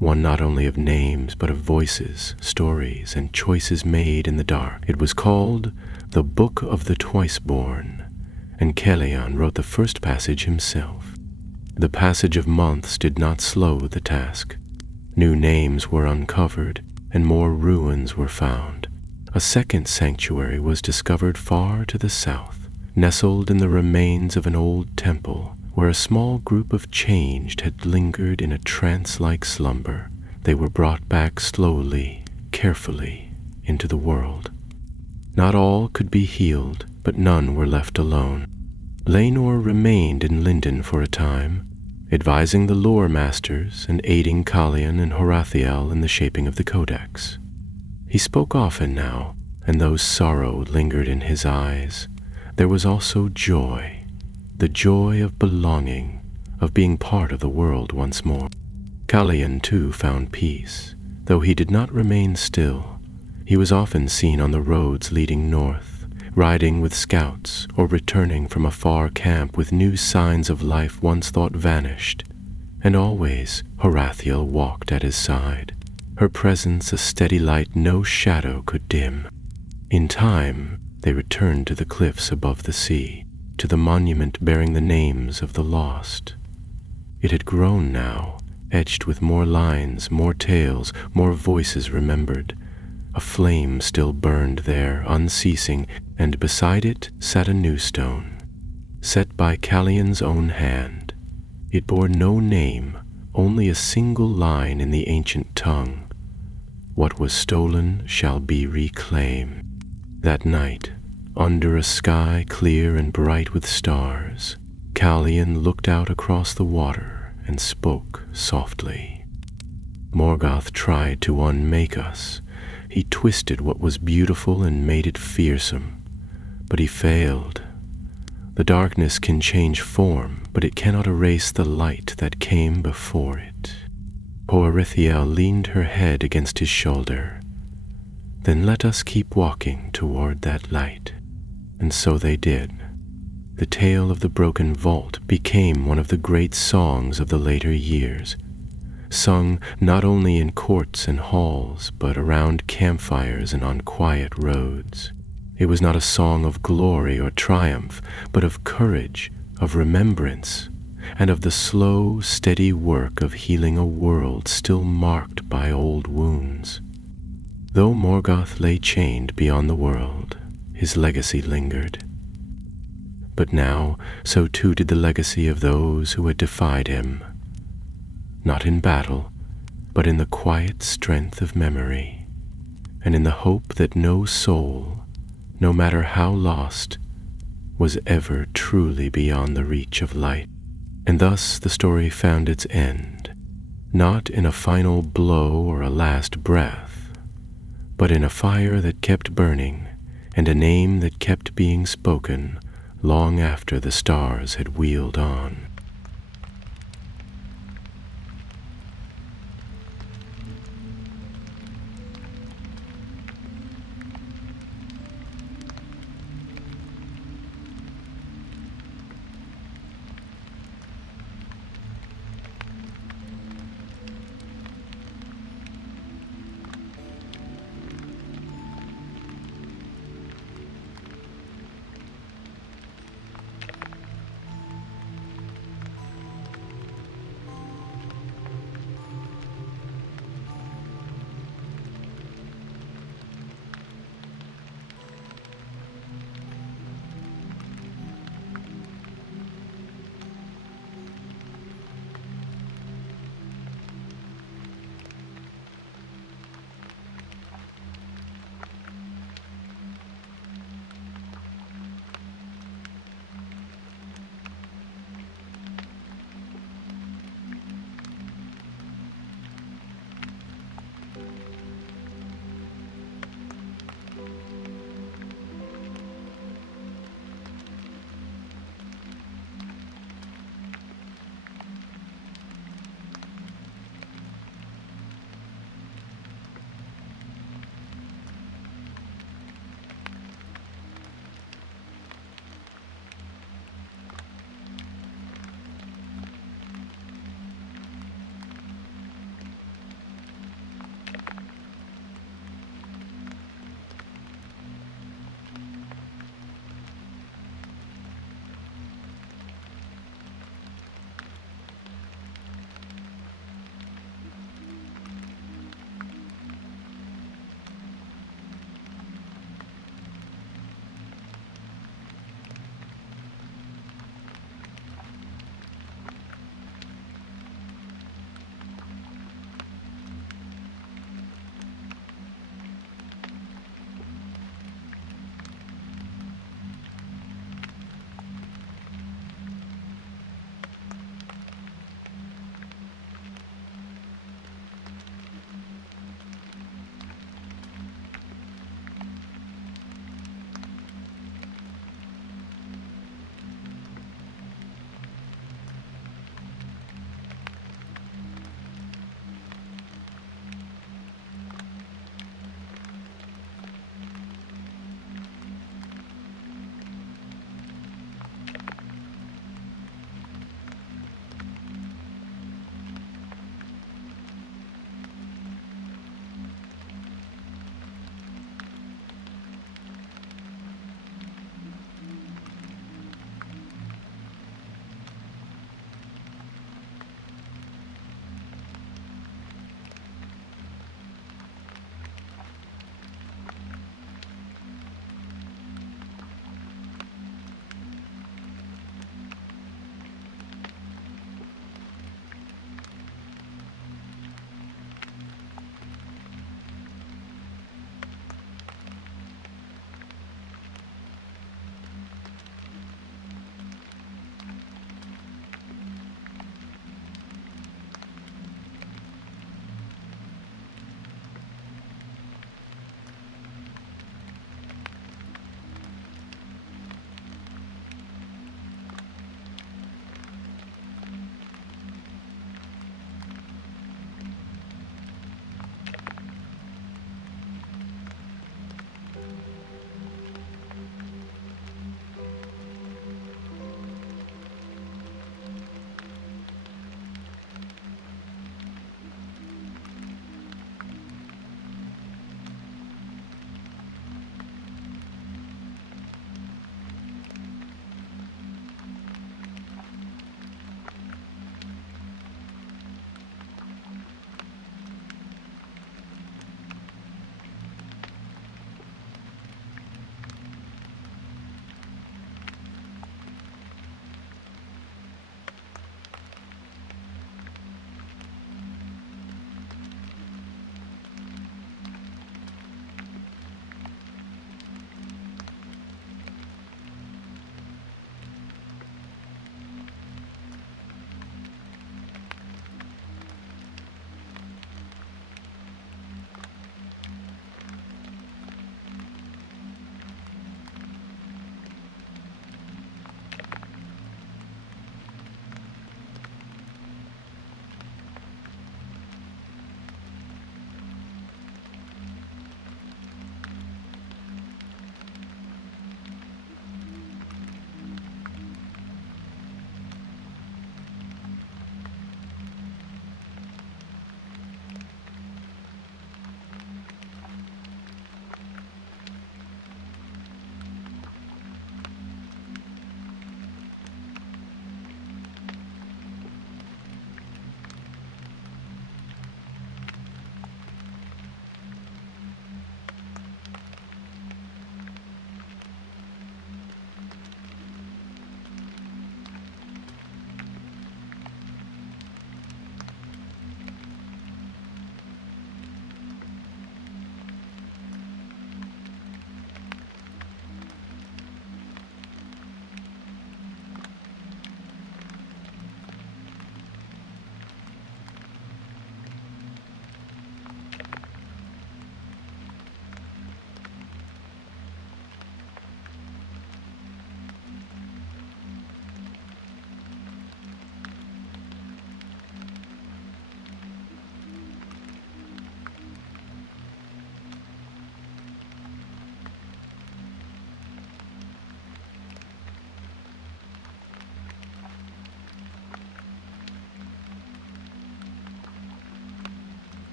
one not only of names but of voices, stories, and choices made in the dark. It was called the Book of the Twice-Born, and Celion wrote the first passage himself. The passage of months did not slow the task. New names were uncovered, and more ruins were found. A second sanctuary was discovered far to the south, nestled in the remains of an old temple, where a small group of changed had lingered in a trance-like slumber. They were brought back slowly, carefully, into the world. Not all could be healed, but none were left alone. Laenor remained in Lindon for a time, advising the lore masters and aiding Calian and Horathiel in the shaping of the codex. He spoke often now, and though sorrow lingered in his eyes, there was also joy, the joy of belonging, of being part of the world once more. Calian, too, found peace, though he did not remain still. He was often seen on the roads leading north, riding with scouts or returning from a far camp with new signs of life once thought vanished, and always Horathiel walked at his side, her presence a steady light no shadow could dim. In time, they returned to the cliffs above the sea, to the monument bearing the names of the lost. It had grown now, etched with more lines, more tales, more voices remembered. A flame still burned there, unceasing, and beside it sat a new stone, set by Calian's own hand. It bore no name, only a single line in the ancient tongue. What was stolen shall be reclaimed. That night, under a sky clear and bright with stars, Calian looked out across the water and spoke softly. Morgoth tried to unmake us. He twisted what was beautiful and made it fearsome, but he failed. The darkness can change form, but it cannot erase the light that came before it. Horathiel leaned her head against his shoulder. Then let us keep walking toward that light. And so they did. The tale of the broken vault became one of the great songs of the later years, sung not only in courts and halls, but around campfires and on quiet roads. It was not a song of glory or triumph, but of courage, of remembrance, and of the slow, steady work of healing a world still marked by old wounds. Though Morgoth lay chained beyond the world, his legacy lingered. But now, so too did the legacy of those who had defied him, not in battle, but in the quiet strength of memory, and in the hope that no soul, no matter how lost, was ever truly beyond the reach of light. And thus the story found its end, not in a final blow or a last breath, but in a fire that kept burning and a name that kept being spoken long after the stars had wheeled on.